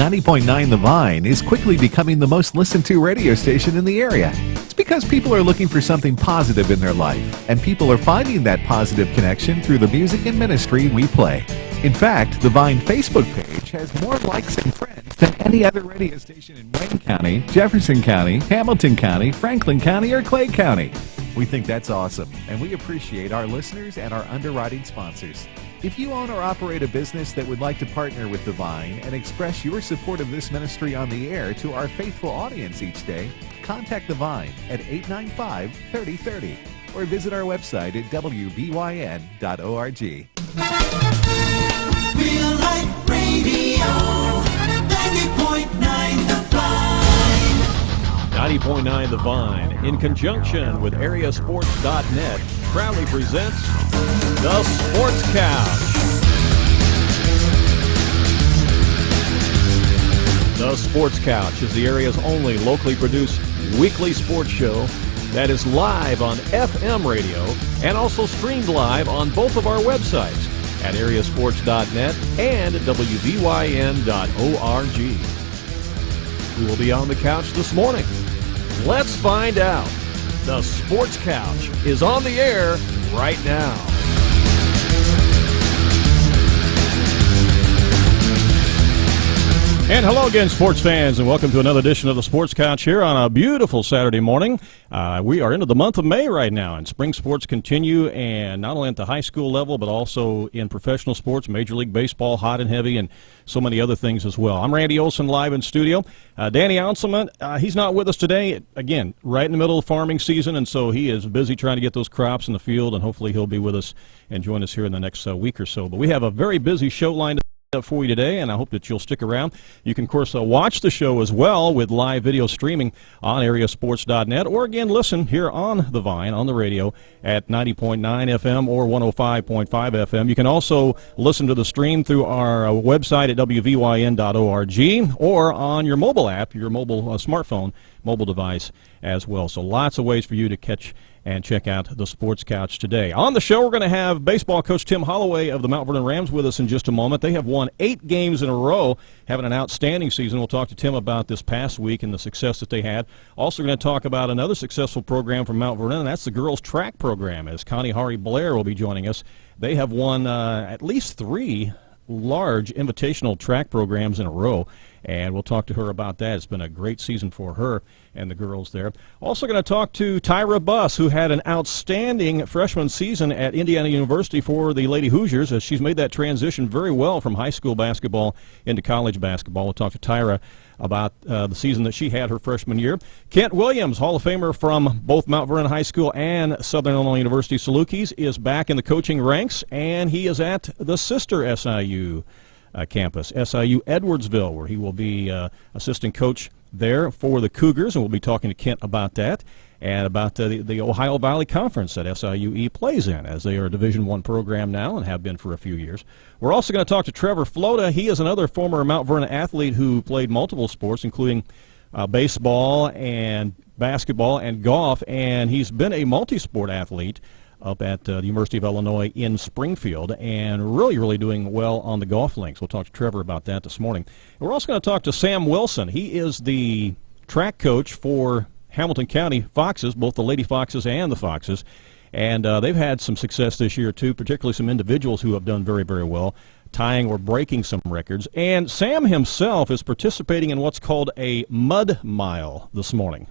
90.9 The Vine is quickly becoming the most listened to radio station in the area. It's because people are looking for something positive in their life, and people are finding that positive connection through the music and ministry we play. In fact, the Vine Facebook page has more likes and friends than any other radio station in Wayne County, Jefferson County, Hamilton County, Franklin County, or Clay County. We think that's awesome, and we appreciate our listeners and our underwriting sponsors. If you own or operate a business that would like to partner with The Vine and express your support of this ministry on the air to our faithful audience each day, contact The Vine at 895-3030 or visit our website at wbyn.org. Real Life Radio, 90.9 The Vine. 90.9 The Vine, in conjunction with Areasports.net, proudly presents The Sports Couch. The Sports Couch is the area's only locally produced weekly sports show that is live on FM radio and also streamed live on both of our websites at Areasports.net and WBYN.org. Who will be on the couch this morning? Let's find out. The Sports Couch is on the air right now. And hello again, sports fans, and welcome to another edition of the Sports Couch here on a beautiful Saturday morning. We are into the month of May right now, and spring sports continue, and not only at the high school level, but also in professional sports, Major League Baseball, hot and heavy, and so many other things as well. I'm Randy Olson, live in studio. Danny Ounselman, he's not with us today. Again, right in the middle of farming season, and so he is busy trying to get those crops in the field, and hopefully he'll be with us and join us here in the next week or so. But we have a very busy show lined up for you today, and I hope that you'll stick around. You can, of course, watch the show as well with live video streaming on Areasports.net, or again, listen here on The Vine on the radio at 90.9 FM or 105.5 FM. You can also listen to the stream through our website at WVYN.org or on your mobile app, your mobile smartphone, mobile device as well. So lots of ways for you to catch and check out the Sports Couch today. On the show, we're going to have baseball coach Tim Holloway of the Mount Vernon Rams with us in just a moment. They have won 8 games in a row, having an outstanding season. We'll talk to Tim about this past week and the success that they had. Also going to talk about another successful program from Mount Vernon, and that's the girls track program, as Connie Harre-Blair will be joining us. They have won at least 3 large invitational track programs in a row, and we'll talk to her about that. It's been a great season for her and the girls there. Also going to talk to Tyra Buss, who had an outstanding freshman season at Indiana University for the Lady Hoosiers, as she's made that transition very well from high school basketball into college basketball. We'll talk to Tyra about the season that she had her freshman year. Kent Williams, Hall of Famer from both Mount Vernon High School and Southern Illinois University Salukis, is back in the coaching ranks, and he is at the sister SIU campus, SIU Edwardsville, where he will be assistant coach there for the Cougars, and we'll be talking to Kent about that and about the Ohio Valley Conference that SIUE plays in, as they are a Division I program now and have been for a few years. We're also going to talk to Trevor Flota. He is another former Mount Vernon athlete who played multiple sports, including baseball and basketball and golf, and he's been a multi-sport athlete up at the University of Illinois in Springfield, and really doing well on the golf links. We'll talk to Trevor about that this morning. And we're also going to talk to Sam Wilson. He is the track coach for Hamilton County Foxes, both the Lady Foxes and the Foxes, and they've had some success this year too, particularly some individuals who have done very well, tying or breaking some records. And Sam himself is participating in what's called a mud mile this morning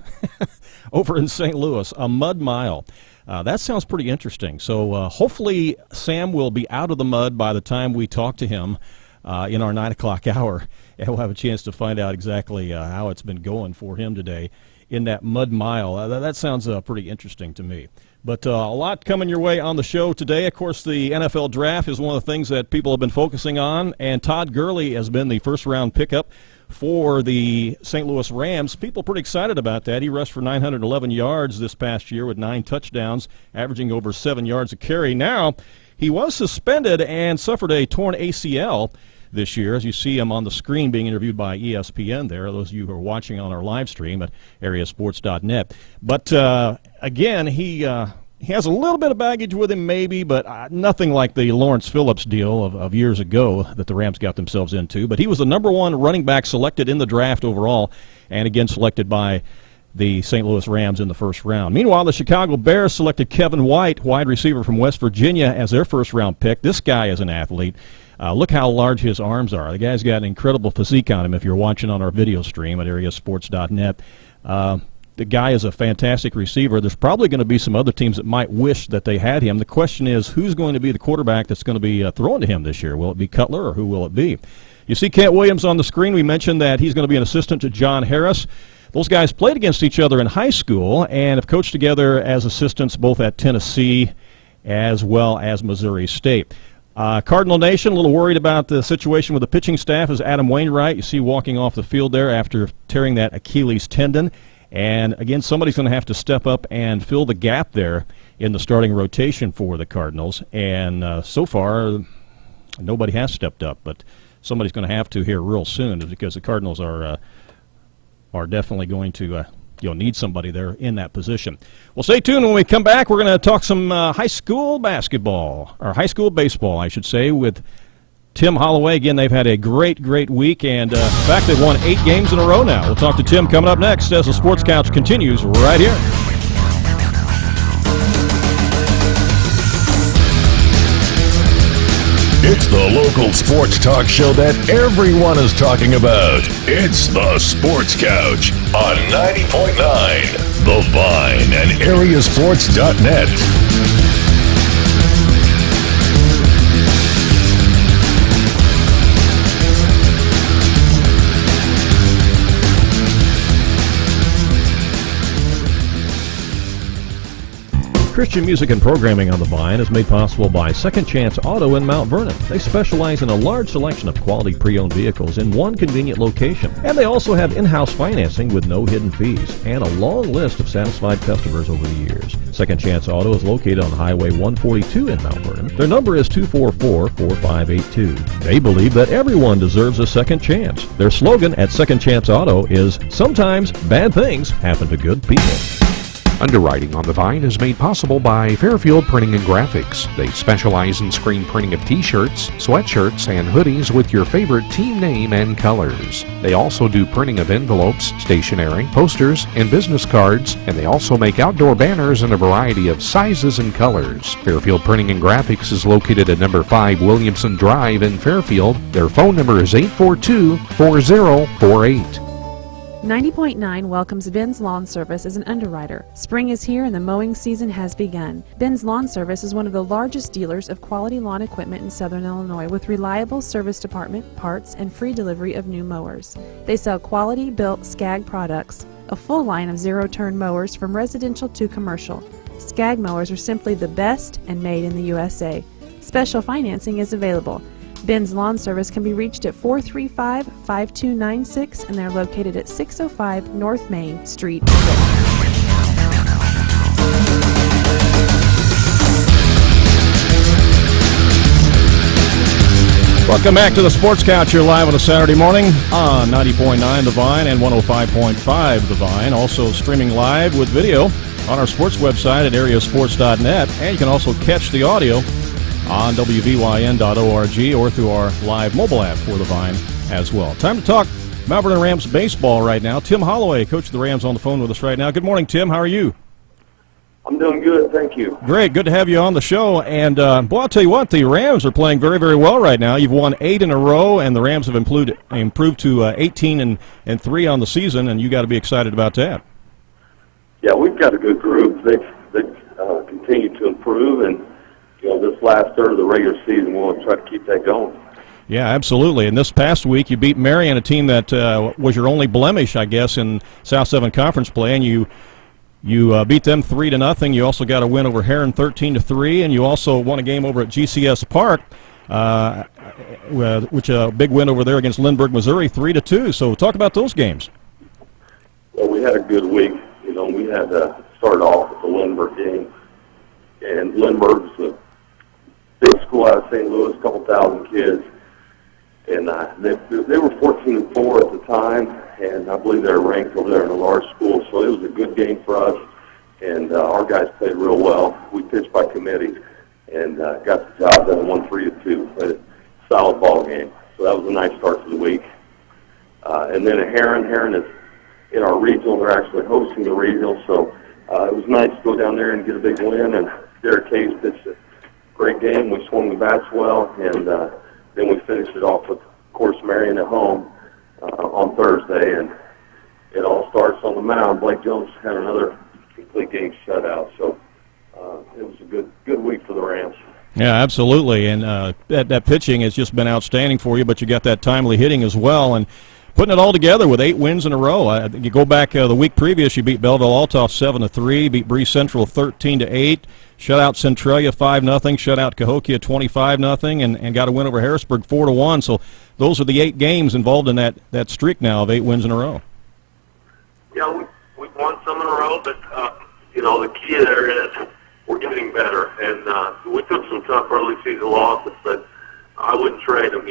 over in St. Louis, a mud mile. That sounds pretty interesting. So hopefully Sam will be out of the mud by the time we talk to him in our 9 o'clock hour, and we'll have a chance to find out exactly how it's been going for him today in that mud mile. That sounds pretty interesting to me. But a lot coming your way on the show today. Of course, the NFL draft is one of the things that people have been focusing on, and Todd Gurley has been the first-round pickup for the St. Louis Rams. People pretty excited about that. He rushed for 911 yards this past year with 9 touchdowns, averaging over 7 yards a carry. Now, he was suspended and suffered a torn ACL this year, as you see him on the screen being interviewed by ESPN there, those of you who are watching on our live stream at areasports.net. But, again, he he has a little bit of baggage with him maybe, but nothing like the Lawrence Phillips deal of years ago that the Rams got themselves into. But he was the number 1 running back selected in the draft overall, and again selected by the St. Louis Rams in the first round. Meanwhile, the Chicago Bears selected Kevin White, wide receiver from West Virginia, as their first-round pick. This guy is an athlete. Look how large his arms are. The guy's got an incredible physique on him if you're watching on our video stream at areasports.net. The guy is a fantastic receiver. There's probably going to be some other teams that might wish that they had him. The question is, who's going to be the quarterback that's going to be throwing to him this year? Will it be Cutler, or who will it be? You see Kent Williams on the screen. We mentioned that he's going to be an assistant to John Harris. Those guys played against each other in high school and have coached together as assistants both at Tennessee as well as Missouri State. Cardinal Nation, a little worried about the situation with the pitching staff, is Adam Wainwright. You see walking off the field there after tearing that Achilles tendon. And, again, somebody's going to have to step up and fill the gap there in the starting rotation for the Cardinals. And so far, nobody has stepped up, but somebody's going to have to here real soon because the Cardinals are definitely going to need somebody there in that position. Well, stay tuned. When we come back, we're going to talk some high school basketball, or high school baseball, I should say, with Tim Holloway. Again, they've had a great week, and in fact, they've won 8 games in a row now. We'll talk to Tim coming up next as the Sports Couch continues right here. It's the local sports talk show that everyone is talking about. It's the Sports Couch on 90.9 The Vine and areasports.net. Christian music and programming on the Vine is made possible by Second Chance Auto in Mount Vernon. They specialize in a large selection of quality pre-owned vehicles in one convenient location. And they also have in-house financing with no hidden fees and a long list of satisfied customers over the years. Second Chance Auto is located on Highway 142 in Mount Vernon. Their number is 244-4582. They believe that everyone deserves a second chance. Their slogan at Second Chance Auto is, "Sometimes bad things happen to good people." Underwriting on the Vine is made possible by Fairfield Printing and Graphics. They specialize in screen printing of t-shirts, sweatshirts, and hoodies with your favorite team name and colors. They also do printing of envelopes, stationery, posters, and business cards, and they also make outdoor banners in a variety of sizes and colors. Fairfield Printing and Graphics is located at number 5 Williamson Drive in Fairfield. Their phone number is 842-4048. 90.9 welcomes Ben's Lawn Service as an underwriter. Spring is here and the mowing season has begun. Ben's Lawn Service is one of the largest dealers of quality lawn equipment in Southern Illinois with reliable service department, parts, and free delivery of new mowers. They sell quality built Skag products, a full line of zero-turn mowers from residential to commercial. Skag mowers are simply the best and made in the USA. Special financing is available. Ben's Lawn Service can be reached at 435-5296, and they're located at 605 North Main Street. Welcome back to the Sports Couch here live on a Saturday morning on 90.9 The Vine and 105.5 The Vine. Also streaming live with video on our sports website at areasports.net, and you can also catch the audio on WVYN.org or through our live mobile app for the Vine as well. Time to talk Mount Vernon Rams baseball right now. Tim Holloway, coach of the Rams, on the phone with us right now. Good morning, Tim. How are you? I'm doing good, thank you. Great. Good to have you on the show. And, boy, I'll tell you what, the Rams are playing very, very well right now. You've won 8 in a row, and the Rams have improved to 18-3 on the season, and you got to be excited about that. Yeah, we've got a good group. They've continued to improve, and this last third of the regular season, we'll try to keep that going. Yeah, absolutely. And this past week, you beat Marion, a team that was your only blemish, I guess, in South 7 Conference play, and you beat them 3-0. You also got a win over Heron 13-3, and you also won a game over at GCS Park, which a big win over there against Lindbergh, Missouri, 3-2. So talk about those games. Well, we had a good week. We had to start off with the Lindbergh game, and Lindbergh's a big school out of St. Louis, a couple thousand kids, and they were 14-4 at the time, and I believe they're ranked over there in a large school, so it was a good game for us. and our guys played real well. We pitched by committee and got the job done, 1-3-2. But a solid ball game. So that was a nice start to the week. And then at Heron is in our regional. They're actually hosting the regional, so it was nice to go down there and get a big win. And Derek Hayes pitched a great game. We swung the bats well, and then we finished it off with, of course, Marion at home on Thursday. And it all starts on the mound. Blake Jones had another complete game shutout, so it was a good week for the Rams. Yeah, absolutely. And that pitching has just been outstanding for you, but you got that timely hitting as well. And putting it all together with 8 wins in a row. You go back the week previous, you beat Belleville-Altoff 7-3, beat Bree Central 13-8, shut out Centralia 5-0, shut out Cahokia 25-0, and got a win over Harrisburg 4-1. So those are the 8 games involved in that streak now of 8 wins in a row. Yeah, we've won some in a row, but the key there is we're getting better. And we took some tough early season losses, but I wouldn't trade them.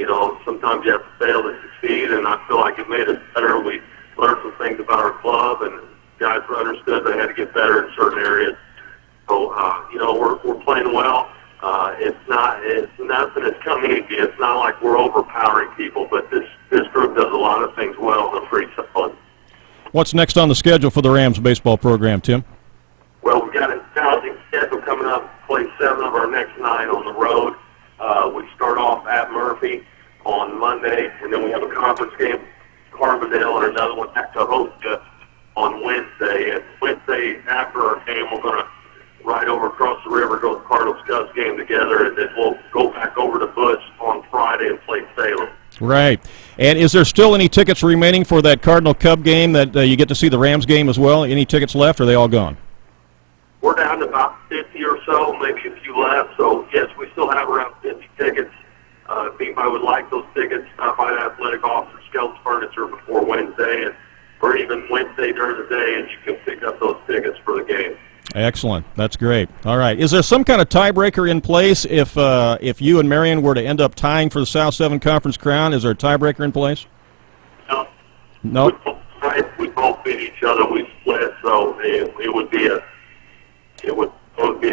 Sometimes you have to fail to succeed, and I feel like it made us better. We learned some things about our club, and guys understood they had to get better in certain areas. So, we're playing well. It's nothing that's come easy. It's not like we're overpowering people, but this group does a lot of things well, and they're pretty solid. What's next on the schedule for the Rams baseball program, Tim? Well, we've got a challenging schedule coming up. Play 7 of our next 9 on the road. We start off at Murphy on Monday, and then we have a conference game, Carbondale, and another one at Cahokia on Wednesday. And Wednesday, after our game, we're going to ride over across the river, go to the Cardinals-Cubs game together, and then we'll go back over to Bush on Friday and play Salem. Right. And is there still any tickets remaining for that Cardinal-Cub game that you get to see the Rams game as well? Any tickets left, or are they all gone? We're down to about 50 or so, maybe a few left. So, yes, we still have around 50 tickets. If anybody would like those tickets, stop by the athletic office, Skelton's Furniture before Wednesday, or even Wednesday during the day, and you can pick up those tickets for the game. Excellent. That's great. All right. Is there some kind of tiebreaker in place if you and Marion were to end up tying for the South 7 Conference crown? Is there a tiebreaker in place? No. We both beat each other. We split, so it would be a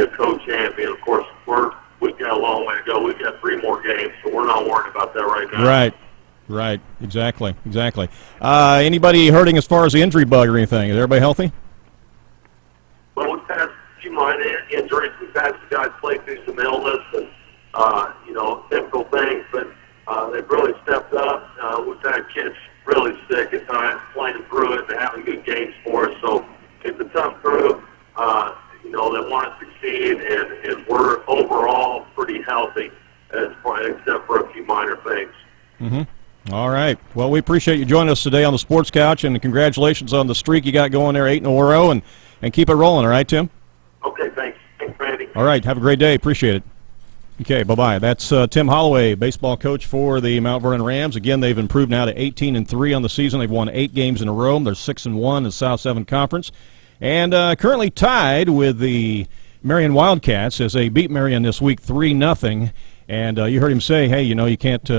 co-champion. Of course, we've got a long way to go. We've got 3 more games, so we're not worried about that right now. Right. Exactly. Anybody hurting as far as the injury bug or anything? Is everybody healthy? Well, we've had a few minor injuries. We've had some guys play through some illness and, typical things, but they've really stepped up. We've had kids really sick at times, playing through it and having good games for us. So it's a tough group, that want to succeed, and we're overall pretty healthy, except for a few minor things. Mm-hmm. All right. Well, we appreciate you joining us today on the Sports Couch, and congratulations on the streak you got going there, 8 in a row, and keep it rolling, all right, Tim? Okay, thanks. Thanks, Randy. All right, have a great day. Appreciate it. Okay, bye-bye. That's Tim Holloway, baseball coach for the Mount Vernon Rams. Again, they've improved now to 18-3 on the season. They've won 8 games in a row. They're 6-1 in the South 7 Conference, and currently tied with the Marion Wildcats as they beat Marion this week 3-0. And you heard him say, hey, you can't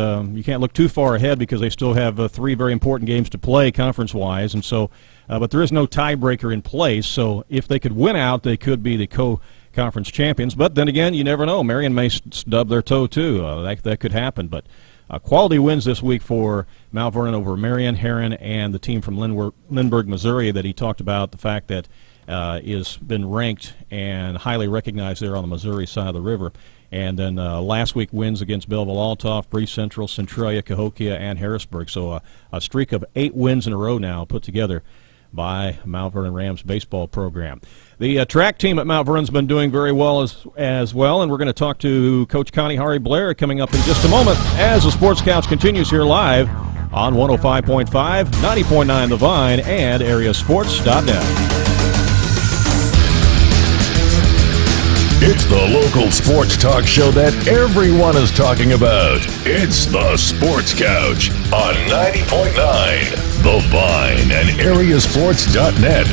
look too far ahead because they still have 3 very important games to play conference-wise, and so. But there is no tiebreaker in place, so if they could win out, they could be the co-conference champions. But then again, you never know. Marion may stub their toe, too. That could happen. But quality wins this week for Mount Vernon over Marion, Heron, and the team from Lindbergh, Missouri, that he talked about, the fact that is been ranked and highly recognized there on the Missouri side of the river. And then last week wins against Belleville-Altoff, Bree Central, Centralia, Cahokia, and Harrisburg. So a streak of 8 wins in a row now put together by Mount Vernon Rams baseball program. The track team at Mount Vernon's been doing very well as well, and we're going to talk to Coach Connie Harre-Blair coming up in just a moment as the Sports Couch continues here live on 105.5, 90.9 The Vine, and areasports.net. It's the local sports talk show that everyone is talking about. It's the Sports Couch on 90.9 The Vine and areasports.net.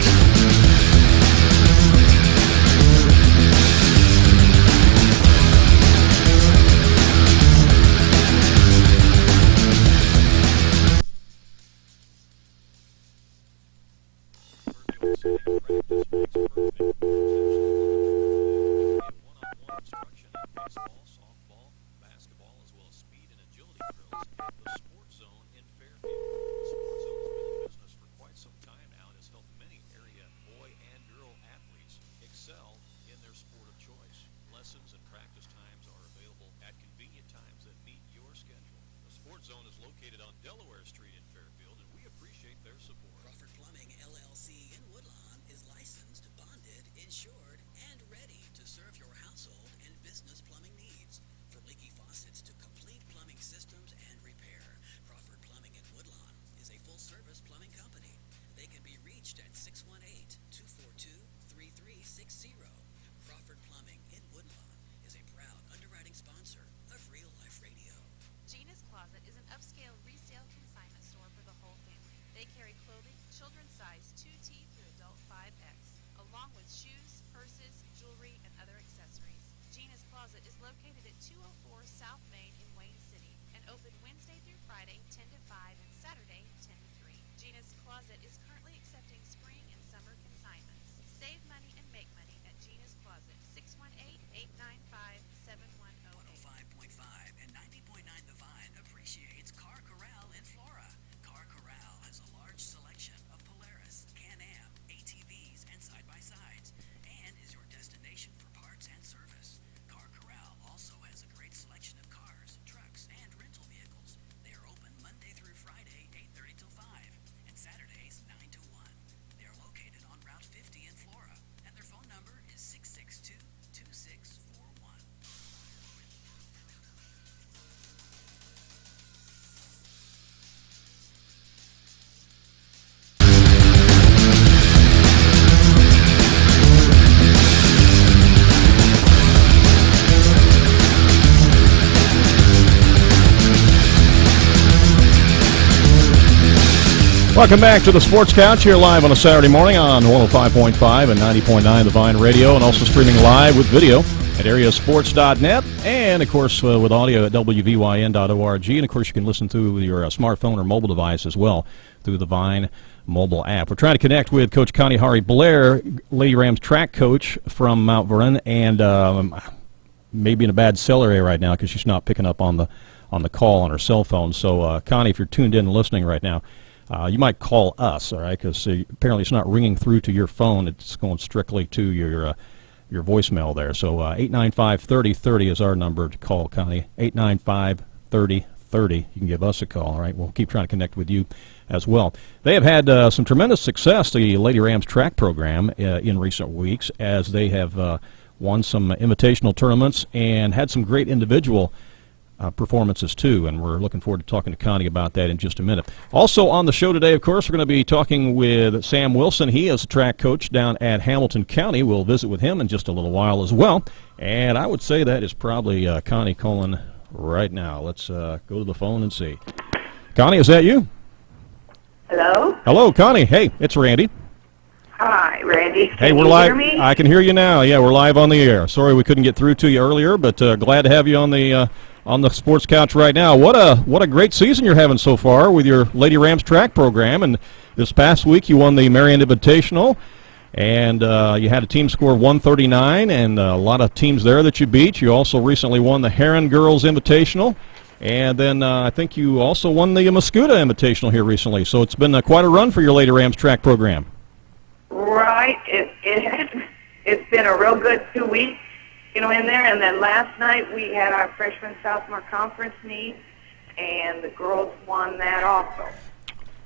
Delaware Street in Fairfield, and we appreciate their support. Crawford Plumbing, LLC in Woodlawn is licensed, bonded, insured, and ready to serve your household and business plumbing needs. From leaky faucets to complete plumbing systems and repair, Crawford Plumbing in Woodlawn is a full-service plumbing company. They can be reached at 618-242-3360. Crawford Plumbing in Woodlawn is a proud underwriting sponsor of Real Life Radio. Gina's Closet is an upscale resale consignment store for the whole family. They carry clothing, children's size 2T through adult 5X, along with shoes, purses, jewelry, and other accessories. Gina's Closet is located at 204 South Main in Wayne City and open Wednesday through Friday 10 to 5 and Saturday 10 to 3. Gina's Closet is currently accepting spring and summer consignments. Save money and make money at Gina's Closet, 618-895-7108. 105.5 and 90.9 The Vine appreciates Car Corral in Flora. Car Corral has a large selection of Polaris, Can-Am, ATVs, and side-by-sides, and is your destination for parts and service. Car Corral also has a great selection of cars, trucks, and rental vehicles. They are open Monday through Friday, 8:30 till 5, and Saturdays, 9 to 1. They are located on Route 50 in Flora, and their phone number is 662-2641. Welcome back to the Sports Couch here live on a Saturday morning on 105.5 and 90.9 The Vine Radio, and also streaming live with video at areasports.net, and of course with audio at wvyn.org, and of course you can listen through your smartphone or mobile device as well through the Vine mobile app. We're trying to connect with Coach Connie Harre-Blair, Lady Rams track coach from Mount Vernon, and maybe in a bad cell area right now because she's not picking up on the call on her cell phone. So Connie, if you're tuned in and listening right now, you might call us, all right, because apparently it's not ringing through to your phone. It's going strictly to your voicemail there. So 895-3030 is our number to call, Connie. 895-3030. You can give us a call, all right? We'll keep trying to connect with you as well. They have had some tremendous success, the Lady Rams track program, in recent weeks, as they have won some invitational tournaments and had some great individual performances too, and we're looking forward to talking to Connie about that in just a minute. Also on the show today, of course, we're going to be talking with Sam Wilson. He is a track coach down at Hamilton County. We'll visit with him in just a little while as well, and I would say that is probably Connie calling right now. Let's go to the phone and see. Connie, is that you? Hello? Hello, Connie. Hey, it's Randy. Hi, Randy. Hey, Can we're you live. hear me? I can hear you now. Yeah, we're live on the air. Sorry we couldn't get through to you earlier, but glad to have you on the Sports Couch right now. What a great season you're having so far with your Lady Rams track program. And this past week you won the Marion Invitational, and you had a team score of 139, and a lot of teams there that you beat. You also recently won the Heron Girls Invitational, and then I think you also won the Muscuda Invitational here recently. So it's been quite a run for your Lady Rams track program. Right. It's been a real good 2 weeks, in there. And then last night we had our freshman sophomore conference meet, and the girls won that also.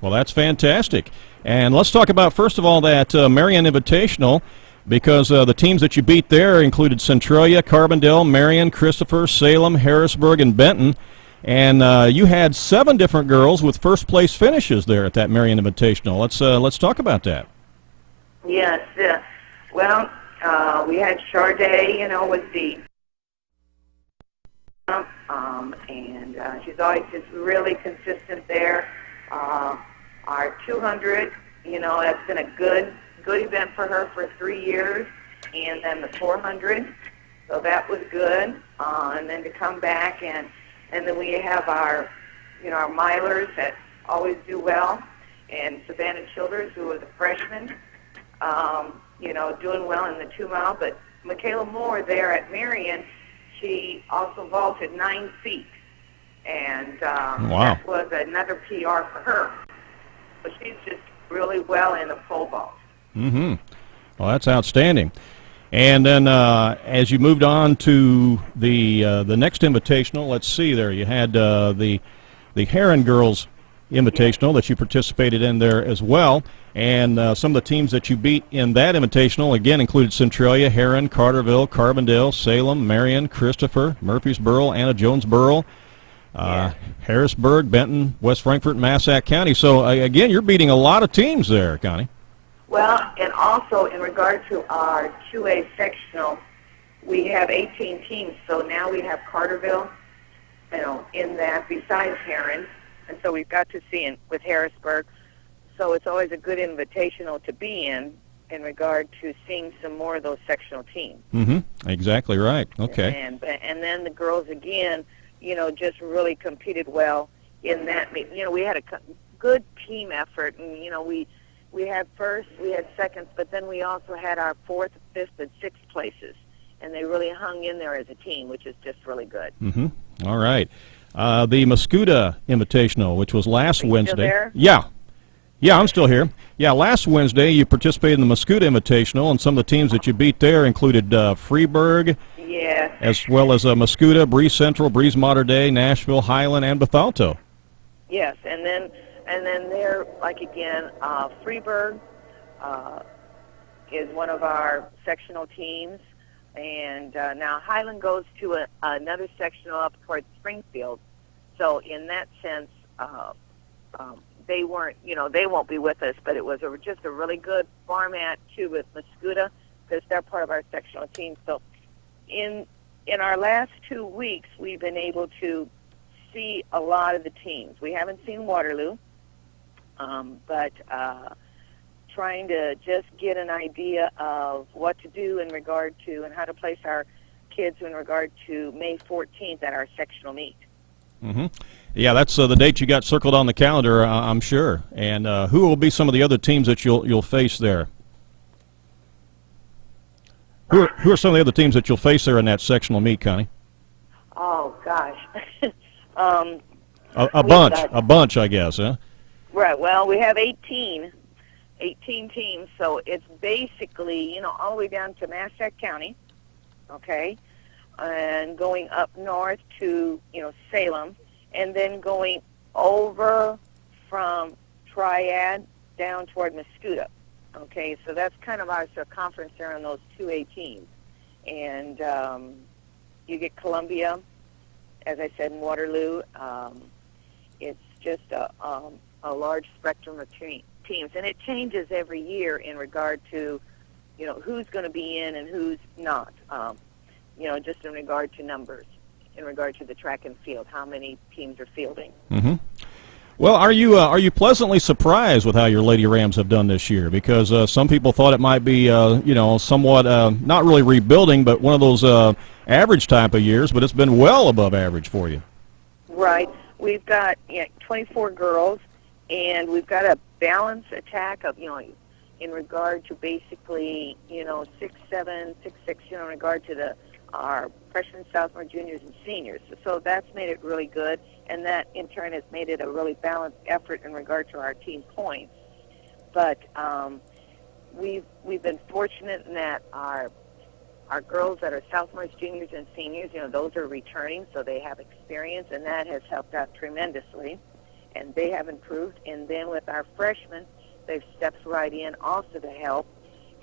Well, that's fantastic. And let's talk about, first of all, that Marion Invitational, because the teams that you beat there included Centralia, Carbondale, Marion, Christopher, Salem, Harrisburg, and Benton. And you had 7 different girls with first-place finishes there at that Marion Invitational. Let's talk about that. Yes. Well, we had Charday, with the and she's always just really consistent there. Our 200, that's been a good event for her for 3 years, and then the 400, so that was good. And then to come back, and then we have our, our milers that always do well, and Savannah Childers, who was a freshman, doing well in the 2 mile. But Michaela Moore there at Marion, she also vaulted 9 feet, and wow. That was another PR for her. But she's just really well in the pole vault. Mm-hmm. Well, that's outstanding. And then as you moved on to the next invitational, let's see there, you had the Heron Girls Invitational that you participated in there as well. And some of the teams that you beat in that Invitational, again, included Centralia, Heron, Carterville, Carbondale, Salem, Marion, Christopher, Murfreesboro, Anna Jonesboro, Harrisburg, Benton, West Frankfort, Massac County. So, again, you're beating a lot of teams there, Connie. Well, and also in regard to our 2A sectional, we have 18 teams, so now we have Carterville, in that besides Heron, and so we've got to see with Harrisburg. So it's always a good invitational to be in regard to seeing some more of those sectional teams. Mm-hmm. Exactly right. Okay. And then the girls again, just really competed well in that. We had a good team effort, and we had first, we had seconds, but then we also had our fourth, fifth, and sixth places, and they really hung in there as a team, which is just really good. Mm-hmm. All right. The Mascoutah Invitational, which was last Wednesday. Still there? Yeah, I'm still here. Yeah, last Wednesday you participated in the Mascoutah Invitational, and some of the teams that you beat there included Freeburg, yes, as well as Mascoutah, Breeze Central, Breeze Mater Dei, Nashville, Highland, and Bethalto. Yes, and then there, Freeburg is one of our sectional teams, and now Highland goes to another sectional up towards Springfield. So in that sense, they weren't, they won't be with us, but it was just a really good format too with Mascoutah, because they're part of our sectional team. So in our last 2 weeks, we've been able to see a lot of the teams. We haven't seen Waterloo, but trying to just get an idea of what to do in regard to and how to place our kids in regard to May 14th at our sectional meet. Mm-hmm. Yeah, that's the date you got circled on the calendar, I'm sure. And who will be some of the other teams that you'll face there? Who are some of the other teams that you'll face there in that sectional meet, Connie? Oh gosh, a bunch, I guess, huh? Right. Well, we have 18 teams, so it's basically all the way down to Massac County, okay, and going up north to Salem, and then going over from Triad down toward Mascoutah. Okay, so that's kind of our circumference there on those 2A teams. And you get Columbia, as I said, in Waterloo. It's just a large spectrum of teams. And it changes every year in regard to, who's going to be in and who's not, just in regard to numbers, in regard to the track and field, how many teams are fielding. Mm-hmm. Well, are you pleasantly surprised with how your Lady Rams have done this year? Because some people thought it might be, somewhat not really rebuilding, but one of those average type of years. But it's been well above average for you. Right. We've got 24 girls, and we've got a balanced attack of in regard to basically 6'7", 6'6", in regard to our freshmen, sophomore, juniors, and seniors. So that's made it really good, and that in turn has made it a really balanced effort in regard to our team points. But we've been fortunate in that our girls that are sophomores, juniors, and seniors, those are returning, so they have experience, and that has helped out tremendously, and they have improved. And then with our freshmen, they've stepped right in also to help,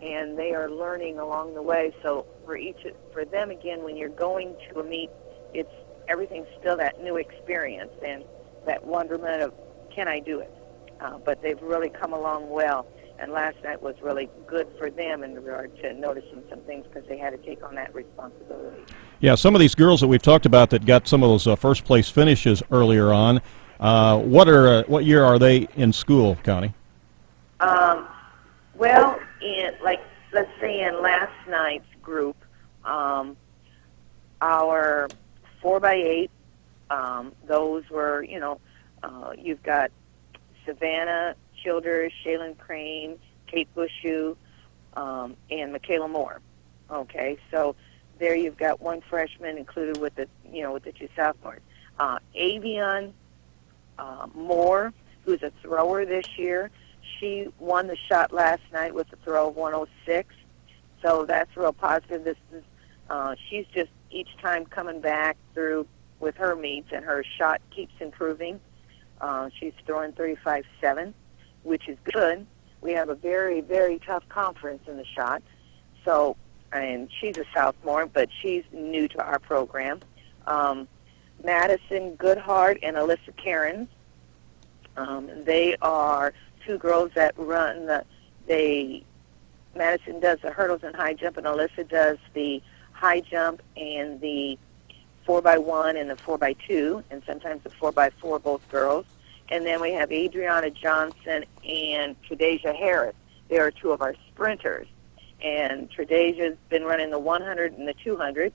and they are learning along the way. So for them, again, when you're going to a meet, everything's still that new experience and that wonderment of, can I do it? But they've really come along well. And last night was really good for them in regard to noticing some things because they had to take on that responsibility. Yeah, some of these girls that we've talked about that got some of those first place finishes earlier on, what year are they in school, Connie? Well, let's say in last night's group, our 4x8, those were, you've got Savannah Childers, Shaylin Crane, Kate Bushu, and Michaela Moore. Okay, so there you've got one freshman included with the two sophomores. Avion Moore, who's a thrower this year, she won the shot last night with a throw of 106. So that's real positive. She's just each time coming back through with her meets, and her shot keeps improving. She's throwing 35.7, which is good. We have a very, very tough conference in the shot. So, and she's a sophomore, but she's new to our program. Madison Goodhart and Alyssa Cairns. They are two girls that run Madison does the hurdles and high jump, and Alyssa does the high jump and the 4x1 and the 4x2, and sometimes the 4x4, both girls. And then we have Adriana Johnson and Tredasia Harris. They are two of our sprinters. And Tredasia's been running the 100 and the 200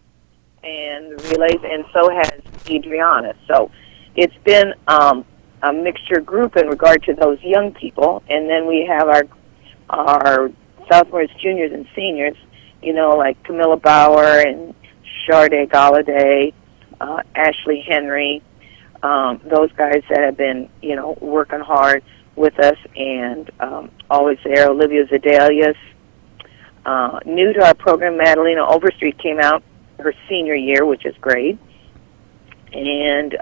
and the relays, and so has Adriana. So it's been a mixture group in regard to those young people. And then we have our sophomores, juniors, and seniors, like Camilla Bauer and Sade Galladay, Ashley Henry, those guys that have been, working hard with us and always there. Olivia Zedalius. New to our program, Madalena Overstreet came out her senior year, which is great. And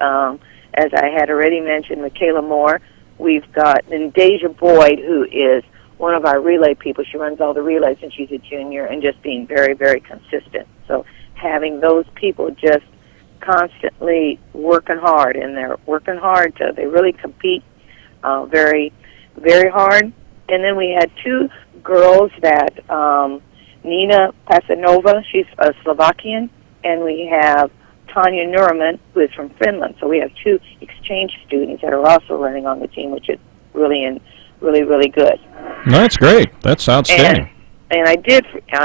as I had already mentioned, Michaela Moore. We've got Deja Boyd, who is one of our relay people. She runs all the relays, and she's a junior, and just being very, very consistent. So having those people just constantly working hard, and they're working hard they really compete very, very hard. And then we had two girls that Nina Pasanova, she's a Slovakian, and we have Tanya Nurman, who is from Finland. So we have two exchange students that are also running on the team, which is really good. That's great. That's outstanding. And I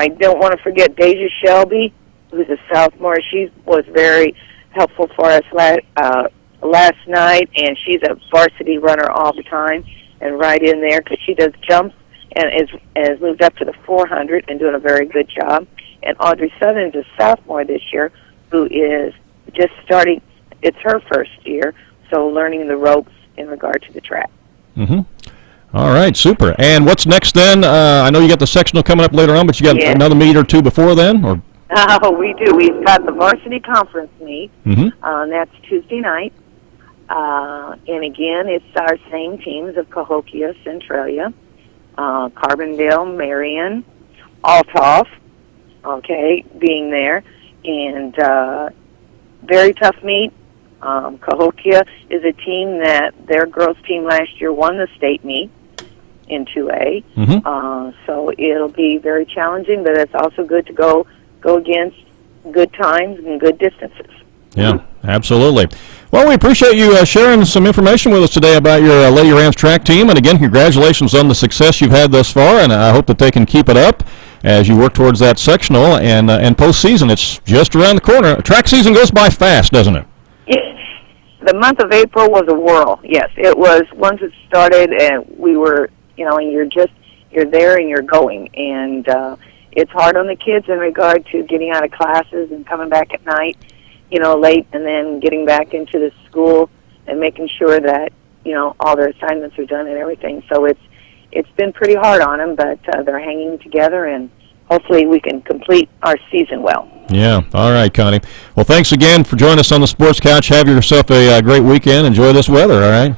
don't want to forget Deja Shelby, who's a sophomore. She was very helpful for us last night, and she's a varsity runner all the time and right in there because she does jumps and has moved up to the 400 and doing a very good job. And Audrey Southern's a sophomore this year who is just starting. It's her first year, so learning the ropes in regard to the track. Mm-hmm. All right, super. And what's next then? I know you got the sectional coming up later on, but you got another meet or two before then? Or? We do. We've got the varsity conference meet. Mm-hmm. That's Tuesday night. And again, it's our same teams of Cahokia, Centralia, Carbondale, Marion, Althoff, being there. And very tough meet. Cahokia is a team that their girls' team last year won the state meet in 2A. Mm-hmm. So it'll be very challenging, but it's also good to go against good times and good distances. Yeah, absolutely. Well, we appreciate you sharing some information with us today about your Lady Rams track team. And again, congratulations on the success you've had thus far, and I hope that they can keep it up as you work towards that sectional and postseason. It's just around the corner. Track season goes by fast, doesn't it? The month of April was a whirl. Yes, it was. Once it started, and we were, and you're there and you're going, and it's hard on the kids in regard to getting out of classes and coming back at night, late, and then getting back into the school and making sure that all their assignments are done and everything. So it's been pretty hard on them, but they're hanging together, and hopefully we can complete our season well. Yeah. All right, Connie. Well, thanks again for joining us on the Sports Couch. Have yourself a great weekend. Enjoy this weather, all right?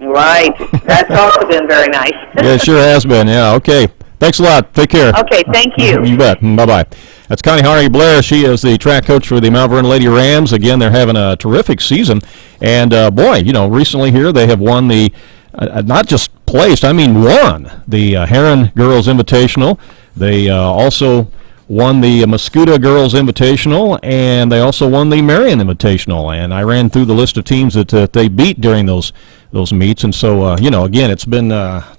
Right. That's also been very nice. Yeah, it sure has been. Yeah, okay. Thanks a lot. Take care. Okay, thank you. You bet. Bye-bye. That's Connie Harre-Blair. She is the track coach for the Mount Vernon Lady Rams. Again, they're having a terrific season. And, recently here they have won the, not just placed, won the Heron Girls Invitational. They also won the Muscuda Girls Invitational, and they also won the Marion Invitational. And I ran through the list of teams that they beat during those meets. And so, again, it's been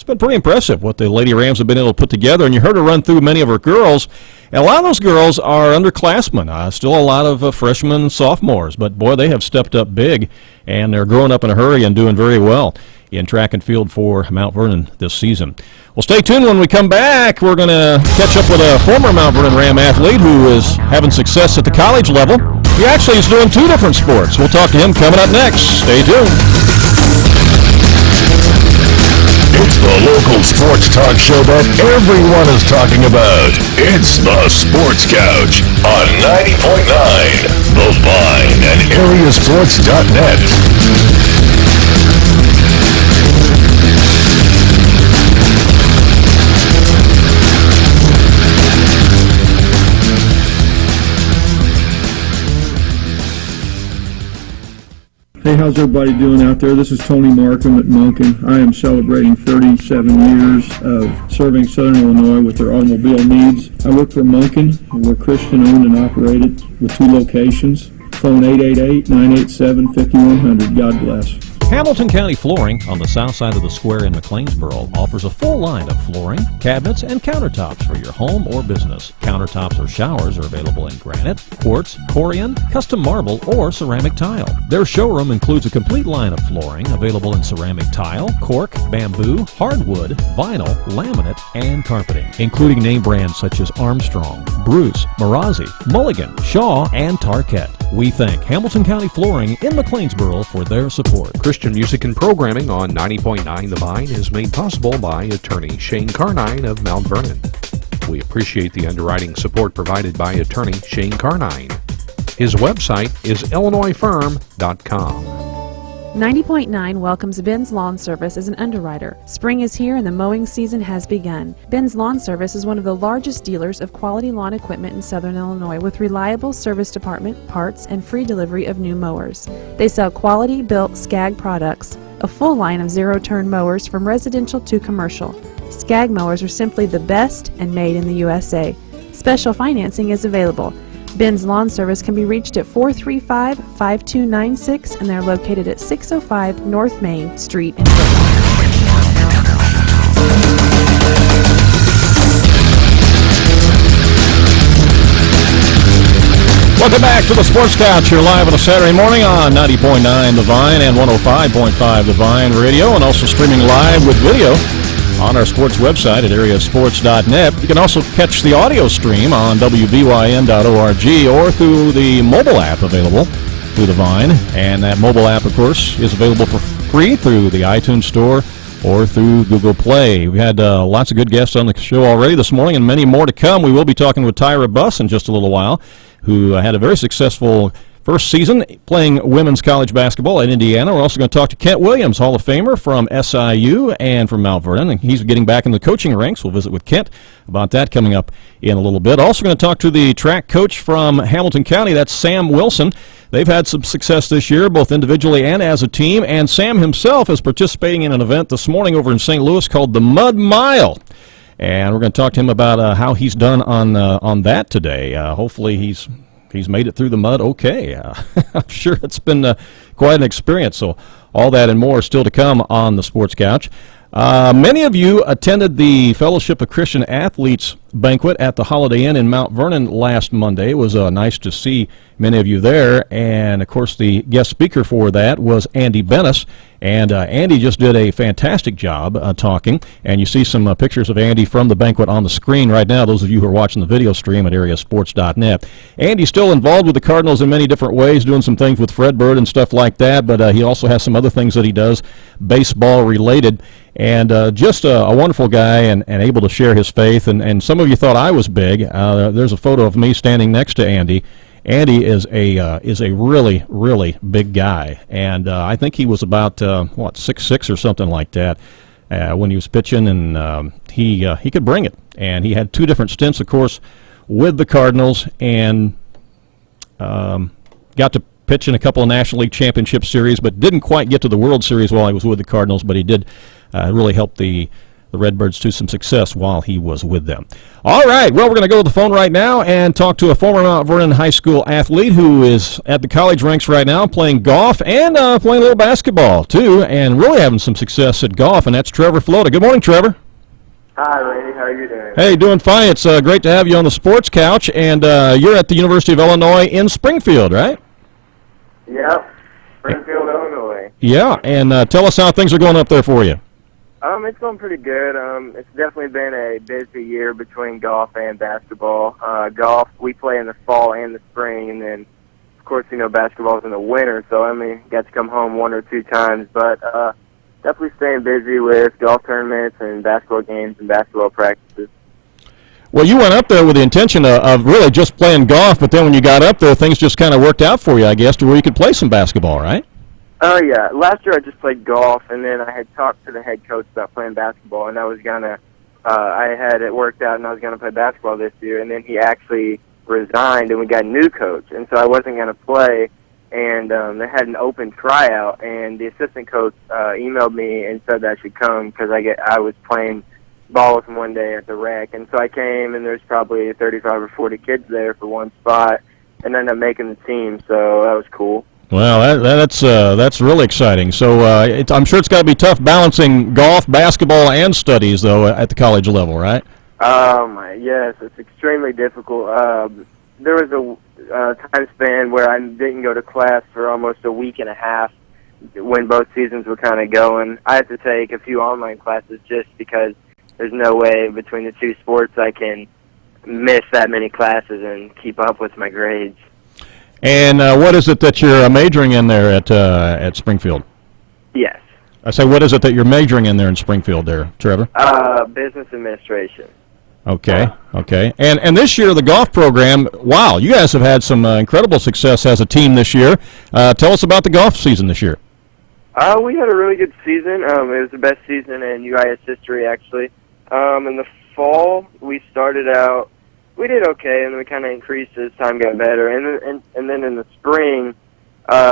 pretty impressive what the Lady Rams have been able to put together. And you heard her run through many of her girls. And a lot of those girls are underclassmen. Still a lot of freshmen and sophomores. But, boy, they have stepped up big, and they're growing up in a hurry and doing very well in track and field for Mount Vernon this season. Well, stay tuned. When we come back, we're going to catch up with a former Mount Vernon Ram athlete who is having success at the college level. He actually is doing two different sports. We'll talk to him coming up next. Stay tuned. It's the local sports talk show that everyone is talking about. It's the Sports Couch on 90.9 The Vine and areasports.net. how's everybody doing out there? This is Tony Markham at Monken. I am celebrating 37 years of serving Southern Illinois with their automobile needs. I work for Monken, and we're Christian-owned and operated with 2 locations. Phone 888-987-5100. God bless. Hamilton County Flooring on the south side of the square in McLeansboro offers a full line of flooring, cabinets, and countertops for your home or business. Countertops or showers are available in granite, quartz, corian, custom marble, or ceramic tile. Their showroom includes a complete line of flooring available in ceramic tile, cork, bamboo, hardwood, vinyl, laminate, and carpeting, including name brands such as Armstrong, Bruce, Marazzi, Mulligan, Shaw, and Tarkett. We thank Hamilton County Flooring in McLeansboro for their support. Christian music and programming on 90.9 The Vine is made possible by attorney Shane Carnine of Mount Vernon. We appreciate the underwriting support provided by attorney Shane Carnine. His website is illinoisfirm.com. 90.9 welcomes Ben's Lawn Service as an underwriter. Spring is here and the mowing season has begun. Ben's Lawn Service is one of the largest dealers of quality lawn equipment in Southern Illinois with reliable service department, parts, and free delivery of new mowers. They sell quality built Skag products, a full line of zero-turn mowers from residential to commercial. Skag mowers are simply the best and made in the USA. Special financing is available. Ben's Lawn Service can be reached at 435-5296, and they're located at 605 North Main Street in Brooklyn. Welcome back to the Sports Couch. You're live on a Saturday morning on 90.9 The Vine and 105.5 The Vine Radio, and also streaming live with video on our sports website at areasports.net. You can also catch the audio stream on WBYN.org or through the mobile app available through the Vine. And that mobile app, of course, is available for free through the iTunes Store or through Google Play. We had lots of good guests on the show already this morning and many more to come. We will be talking with Tyra Buss in just a little while, who had a very successful first season playing women's college basketball at Indiana. We're also going to talk to Kent Williams, Hall of Famer from SIU and from Mount Vernon. And he's getting back in the coaching ranks. We'll visit with Kent about that coming up in a little bit. Also going to talk to the track coach from Hamilton County. That's Sam Wilson. They've had some success this year, both individually and as a team. And Sam himself is participating in an event this morning over in St. Louis called the Mud Mile. And we're going to talk to him about how he's done on that today. Hopefully he's made it through the mud okay. I'm sure it's been quite an experience. So all that and more still to come on the Sports Couch. Many of you attended the Fellowship of Christian Athletes banquet at the Holiday Inn in Mount Vernon last Monday. It was nice to see many of you there. And, of course, the guest speaker for that was Andy Bennis. And Andy just did a fantastic job talking. And you see some pictures of Andy from the banquet on the screen right now, those of you who are watching the video stream at areasports.net. Andy's still involved with the Cardinals in many different ways, doing some things with Fred Bird and stuff like that, but he also has some other things that he does, baseball-related. And just a wonderful guy and able to share his faith. And some of you thought I was big. There's a photo of me standing next to Andy. Andy is a really, really big guy, and I think he was about 6'6" or something like that when he was pitching, and he could bring it. And he had 2 different stints, of course, with the Cardinals, and got to pitch in a couple of National League Championship Series, but didn't quite get to the World Series while he was with the Cardinals. But he did really help the Redbirds to some success while he was with them. All right, well, we're going to go to the phone right now and talk to a former Mount Vernon High School athlete who is at the college ranks right now playing golf and playing a little basketball, too, and really having some success at golf, and that's Trevor Flota. Good morning, Trevor. Hi, Randy. How are you doing? Hey, doing fine. It's great to have you on the Sports Couch, and you're at the University of Illinois in Springfield, right? Yep, Springfield, Illinois. Yeah, and tell us how things are going up there for you. It's going pretty good. It's definitely been a busy year between golf and basketball. Golf, we play in the fall and the spring, and then, of course, basketball's in the winter, so got to come home 1 or 2 times. But definitely staying busy with golf tournaments and basketball games and basketball practices. Well, you went up there with the intention of really just playing golf, but then when you got up there, things just kind of worked out for you, I guess, to where you could play some basketball, right? Oh, yeah. Last year I just played golf, and then I had talked to the head coach about playing basketball, and I was going to I had it worked out, and I was going to play basketball this year, and then he actually resigned, and we got a new coach, and so I wasn't going to play and they had an open tryout, and the assistant coach emailed me and said that I should come because I was playing ball with him one day at the rec, and so I came, and there's probably 35 or 40 kids there for one spot, and ended up making the team, so that was cool. Well, that's really exciting. So I'm sure it's got to be tough balancing golf, basketball, and studies, though, at the college level, right? Yes, it's extremely difficult. There was a time span where I didn't go to class for almost a week and a half when both seasons were kind of going. I had to take a few online classes just because there's no way between the two sports I can miss that many classes and keep up with my grades. And what is it that you're majoring in there at Springfield? Yes. I say, what is it that you're majoring in there in Springfield there, Trevor? Business administration. Okay. And this year, the golf program, wow, you guys have had some incredible success as a team this year. Tell us about the golf season this year. We had a really good season. It was the best season in UIS history, actually. In the fall, we started out, we did okay, and we kind of increased as time got better. And then in the spring,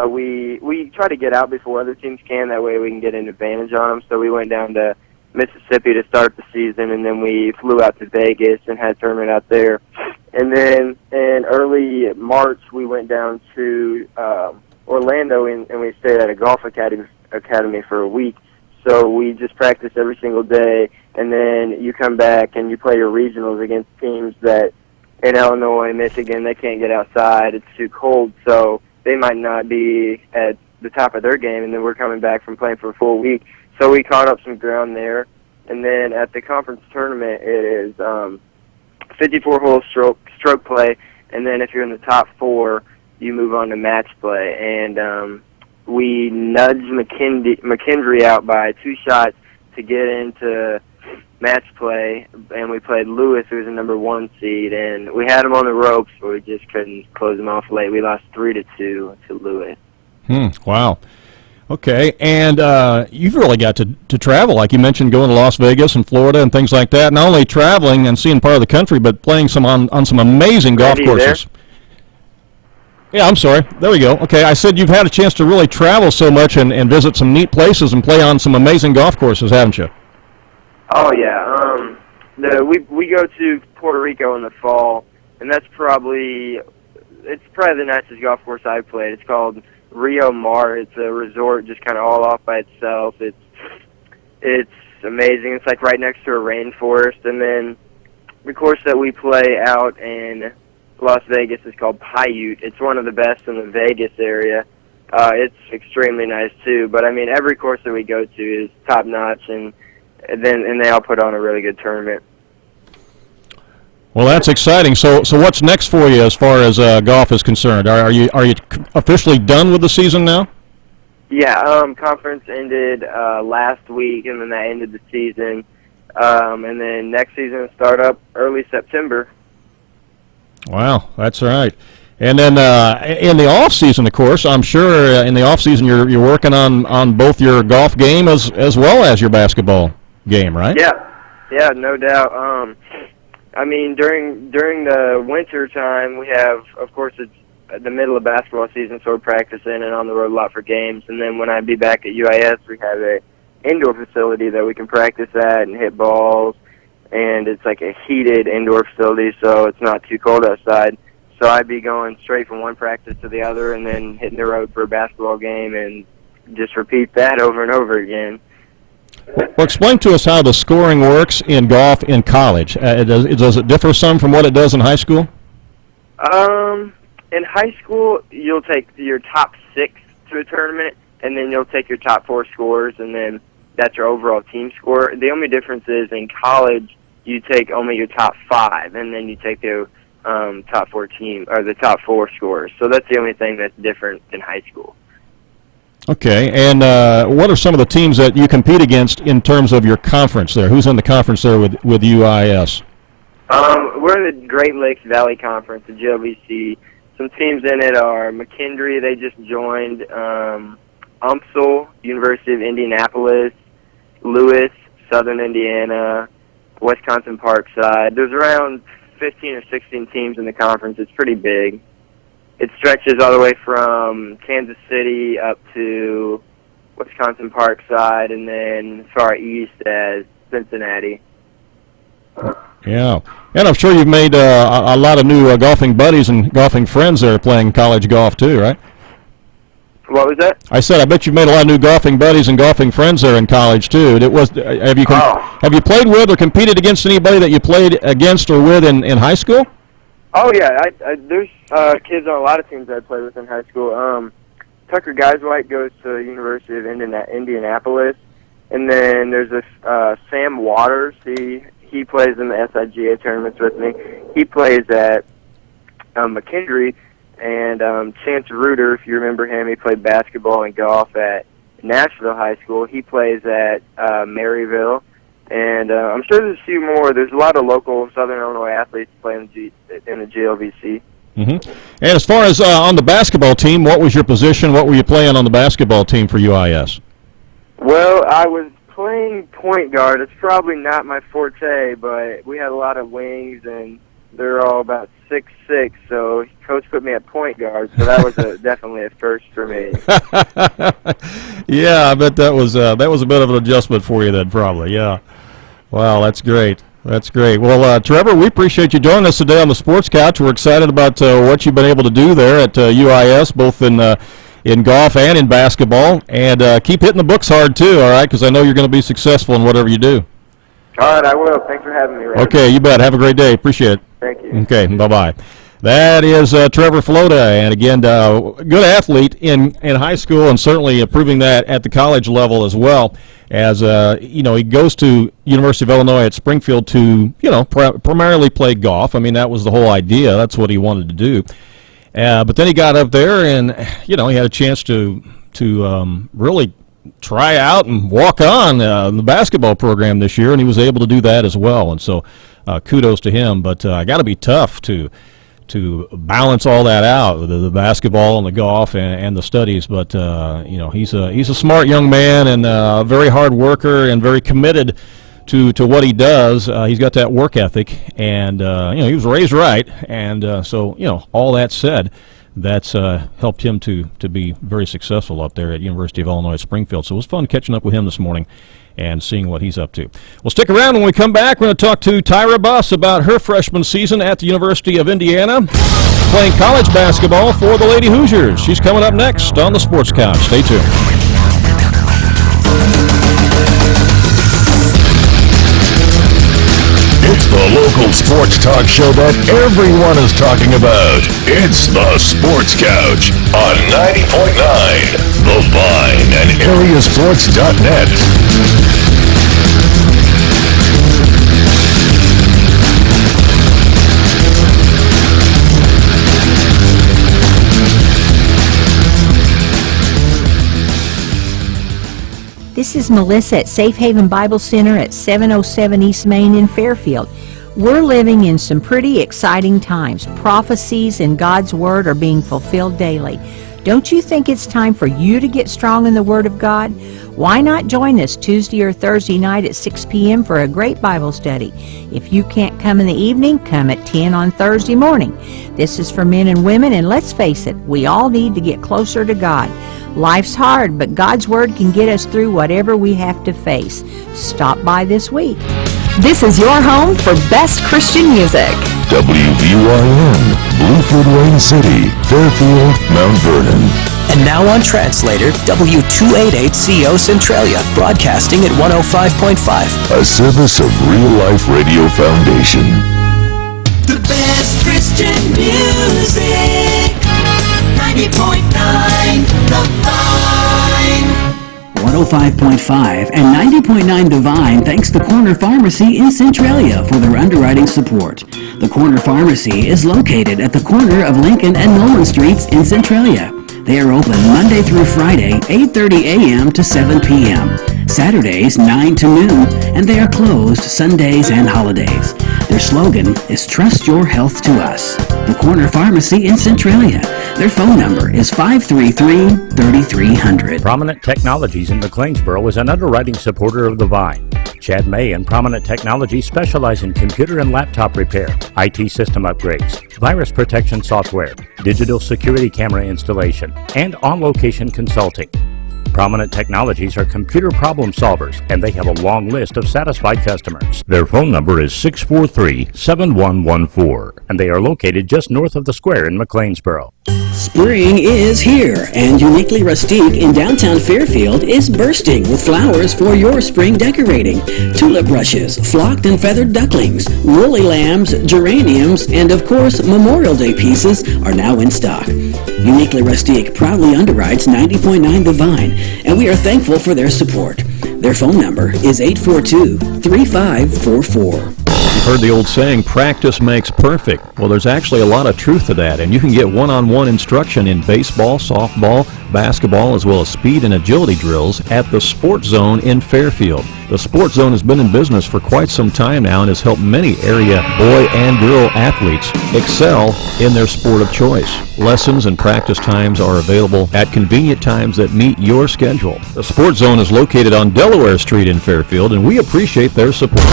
we try to get out before other teams can. That way we can get an advantage on them. So we went down to Mississippi to start the season, and then we flew out to Vegas and had a tournament out there. And then in early March, we went down to Orlando, and we stayed at a golf academy for a week. So we just practiced every single day, and then you come back and you play your regionals against teams that in Illinois, Michigan, they can't get outside. It's too cold, so they might not be at the top of their game, and then we're coming back from playing for a full week. So we caught up some ground there. And then at the conference tournament, it is 54-hole stroke play, and then if you're in the top 4, you move on to match play. And we nudged McKendree out by 2 shots to get into match play, and we played Lewis, who was the number 1 seed, and we had him on the ropes, but we just couldn't close him off late. We lost 3-2 to Lewis. Wow. Okay, and you've really got to travel, like you mentioned, going to Las Vegas and Florida and things like that. Not only traveling and seeing part of the country, but playing on some amazing golf courses. Yeah, I'm sorry. There we go. Okay, I said you've had a chance to really travel so much and visit some neat places and play on some amazing golf courses, haven't you? Oh yeah. We go to Puerto Rico in the fall, and it's probably the nicest golf course I've played. It's called Rio Mar. It's a resort just kind of all off by itself. It's amazing. It's like right next to a rainforest. And then the course that we play out in Las Vegas is called Paiute. It's one of the best in the Vegas area. It's extremely nice too. But I mean, every course that we go to is top notch, and they all put on a really good tournament. Well, that's exciting. So what's next for you as far as golf is concerned? Are you officially done with the season now? Yeah, conference ended last week, and then that ended the season. And then next season will start up early September. Wow, that's right. And then in the off season, of course, I'm sure in the off season you're working on both your golf game as well as your basketball game, right? Yeah, no doubt. I mean, during the winter time, we have, of course, it's the middle of basketball season, so we're practicing and on the road a lot for games. And then when I be back at UIS, we have a indoor facility that we can practice at and hit balls, and it's like a heated indoor facility, so it's not too cold outside. So I'd be going straight from one practice to the other and then hitting the road for a basketball game and just repeat that over and over again. Well, explain to us how the scoring works in golf in college. Does it differ some from what it does in high school? In high school, you'll take your top 6 to a tournament, and then you'll take your top 4 scores, and then that's your overall team score. The only difference is in college, you take only your top 5, and then you take the top 4 team or the top 4 scores. So that's the only thing that's different in high school. Okay, and what are some of the teams that you compete against in terms of your conference there? Who's in the conference there with UIS? We're in the Great Lakes Valley Conference, the GLVC. Some teams in it are McKendree, they just joined, UMSL, University of Indianapolis, Lewis, Southern Indiana, Wisconsin Parkside. There's around 15 or 16 teams in the conference. It's pretty big. it stretches all the way from Kansas City up to Wisconsin Parkside, and then as far east as Cincinnati. Yeah, and I'm sure you've made a lot of new golfing buddies and golfing friends there playing college golf too, right? What was that? I said I bet you've made a lot of new golfing buddies and golfing friends there in college too. Have you played with or competed against anybody that you played against or with in high school? Oh yeah, there's kids on a lot of teams I played with in high school. Tucker Geiswhite goes to the University of Indianapolis, and then there's this Sam Waters. He plays in the SIGA tournaments with me. He plays at McKendree, and Chance Reuter, if you remember him, he played basketball and golf at Nashville High School. He plays at Maryville, and I'm sure there's a few more. There's a lot of local Southern Illinois athletes playing in the GLVC. Mm-hmm. And as far as on the basketball team, what was your position? What were you playing on the basketball team for UIS? Well, I was playing point guard. It's probably not my forte, but we had a lot of wings, and they're all about 6'6", so Coach put me at point guard, so that was definitely a first for me. Yeah, I bet that was a bit of an adjustment for you then, probably. Yeah. Wow, that's great. That's great. Well, Trevor, we appreciate you joining us today on the Sports Couch. We're excited about what you've been able to do there at UIS, both in golf and in basketball. And keep hitting the books hard, too, all right, because I know you're going to be successful in whatever you do. All right, I will. Thanks for having me, Randy. Okay, you bet. Have a great day. Appreciate it. Thank you. Okay, bye-bye. That is Trevor Flota, and again, good athlete in high school, and certainly proving that at the college level as well. As he goes to University of Illinois at Springfield to primarily play golf. I mean, that was the whole idea. That's what he wanted to do. But then he got up there, and he had a chance to really try out and walk on the basketball program this year, and he was able to do that as well. And so, kudos to him. But got to be tough to balance all that out, the basketball and the golf and the studies. But he's a smart young man and a very hard worker and very committed to what he does. He's got that work ethic, and he was raised right. And so all that said, that's helped him to be very successful up there at University of Illinois at Springfield. So it was fun catching up with him this morning and seeing what he's up to. Well, stick around. When we come back, we're going to talk to Tyra Buss about her freshman season at the University of Indiana, playing college basketball for the Lady Hoosiers. She's coming up next on the Sports Couch. Stay tuned. It's the local sports talk show that everyone is talking about. It's the Sports Couch on 90.9 The Vine and areasports.net. This is Melissa at Safe Haven Bible Center at 707 East Main in Fairfield. We're living in some pretty exciting times. Prophecies in God's Word are being fulfilled daily. Don't you think it's time for you to get strong in the Word of God? Why not join us Tuesday or Thursday night at 6 p.m. for a great Bible study? If you can't come in the evening, come at 10 on Thursday morning. This is for men and women, and let's face it, we all need to get closer to God. Life's hard, but God's Word can get us through whatever we have to face. Stop by this week. This is your home for best Christian music. WVYN, Bluefield Wayne City, Fairfield, Mount Vernon. And now on Translator, W288CO Centralia, broadcasting at 105.5. A service of Real Life Radio Foundation. The best Christian music. 90.9 The Vine. 105.5 and 90.9 The Vine thanks the Corner Pharmacy in Centralia for their underwriting support. The Corner Pharmacy is located at the corner of Lincoln and Nolan Streets in Centralia. They are open Monday through Friday, 8:30 a.m. to 7 p.m., Saturdays 9 to noon, and they are closed Sundays and holidays. Their slogan is Trust Your Health to Us. The Corner Pharmacy in Centralia. Their phone number is 533-3300. Prominent Technologies in McLeansboro is an underwriting supporter of The Vine. Check Chad May and Prominent Technology specialize in computer and laptop repair, IT system upgrades, virus protection software, digital security camera installation, and on-location consulting. Prominent Technologies are computer problem solvers, and they have a long list of satisfied customers. Their phone number is 643-7114, and they are located just north of the square in McLeansboro. Spring is here, and Uniquely Rustique in downtown Fairfield is bursting with flowers for your spring decorating. Tulip brushes, flocked and feathered ducklings, woolly lambs, geraniums, and of course Memorial Day pieces are now in stock. Uniquely Rustique proudly underwrites 90.9 The Vine, and we are thankful for their support. Their phone number is 842-3544. You've heard the old saying, practice makes perfect. Well, there's actually a lot of truth to that, and you can get one-on-one instruction in baseball, softball, basketball, as well as speed and agility drills at the Sports Zone in Fairfield. The Sports Zone has been in business for quite some time now and has helped many area boy and girl athletes excel in their sport of choice. Lessons and practice times are available at convenient times that meet your schedule. The Sports Zone is located on Delaware Street in Fairfield, and we appreciate their support.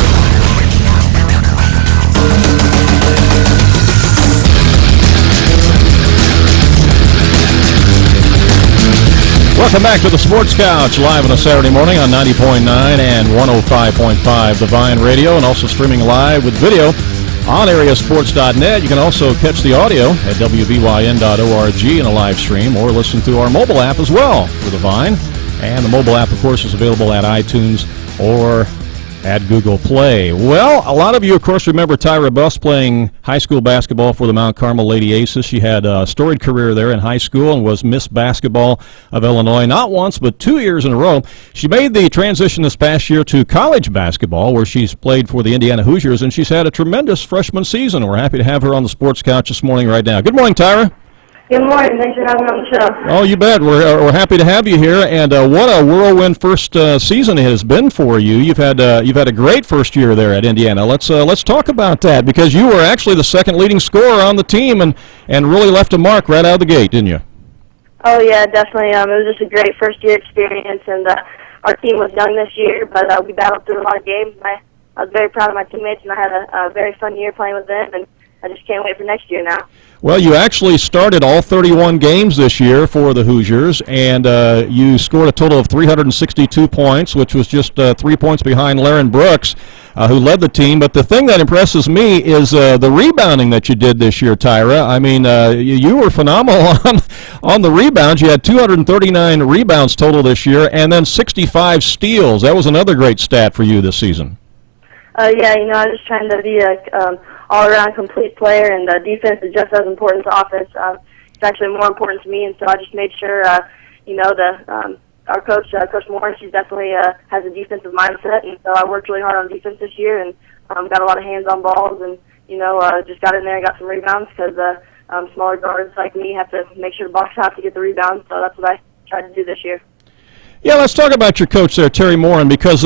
Welcome back to the Sports Couch, live on a Saturday morning on 90.9 and 105.5 The Vine Radio, and also streaming live with video on areasports.net. You can also catch the audio at wvyn.org in a live stream, or listen to our mobile app as well for The Vine. And the mobile app, of course, is available at iTunes or at Google Play. Well, a lot of you, of course, remember Tyra Buss playing high school basketball for the Mount Carmel Lady Aces. She had a storied career there in high school and was Miss Basketball of Illinois, not once, but 2 years in a row. She made the transition this past year to college basketball, where she's played for the Indiana Hoosiers, and she's had a tremendous freshman season. We're happy to have her on the Sports Couch this morning right now. Good morning, Tyra. Good morning. Thanks for having me on the show. Oh, you bet. We're happy to have you here, and what a whirlwind first season it has been for you. You've had a great first year there at Indiana. Let's talk about that, because you were actually the second leading scorer on the team, and really left a mark right out of the gate, didn't you? Oh yeah, definitely. It was just a great first year experience, and our team was young this year, but we battled through a lot of games. I was very proud of my teammates, and I had a very fun year playing with them, and I just can't wait for next year now. Well, you actually started all 31 games this year for the Hoosiers, and you scored a total of 362 points, which was just 3 points behind Laren Brooks, who led the team. But the thing that impresses me is the rebounding that you did this year, Tyra. I mean, you were phenomenal on the rebounds. You had 239 rebounds total this year, and then 65 steals. That was another great stat for you this season. Yeah, I was just trying to be a all-around complete player, and defense is just as important to offense. It's actually more important to me, and so I just made sure, our coach, Coach Moore, she definitely has a defensive mindset, and so I worked really hard on defense this year, and got a lot of hands on balls, and just got in there and got some rebounds, because smaller guards like me have to make sure to box out to get the rebounds, so that's what I tried to do this year. Yeah, let's talk about your coach there, Terry Morin, because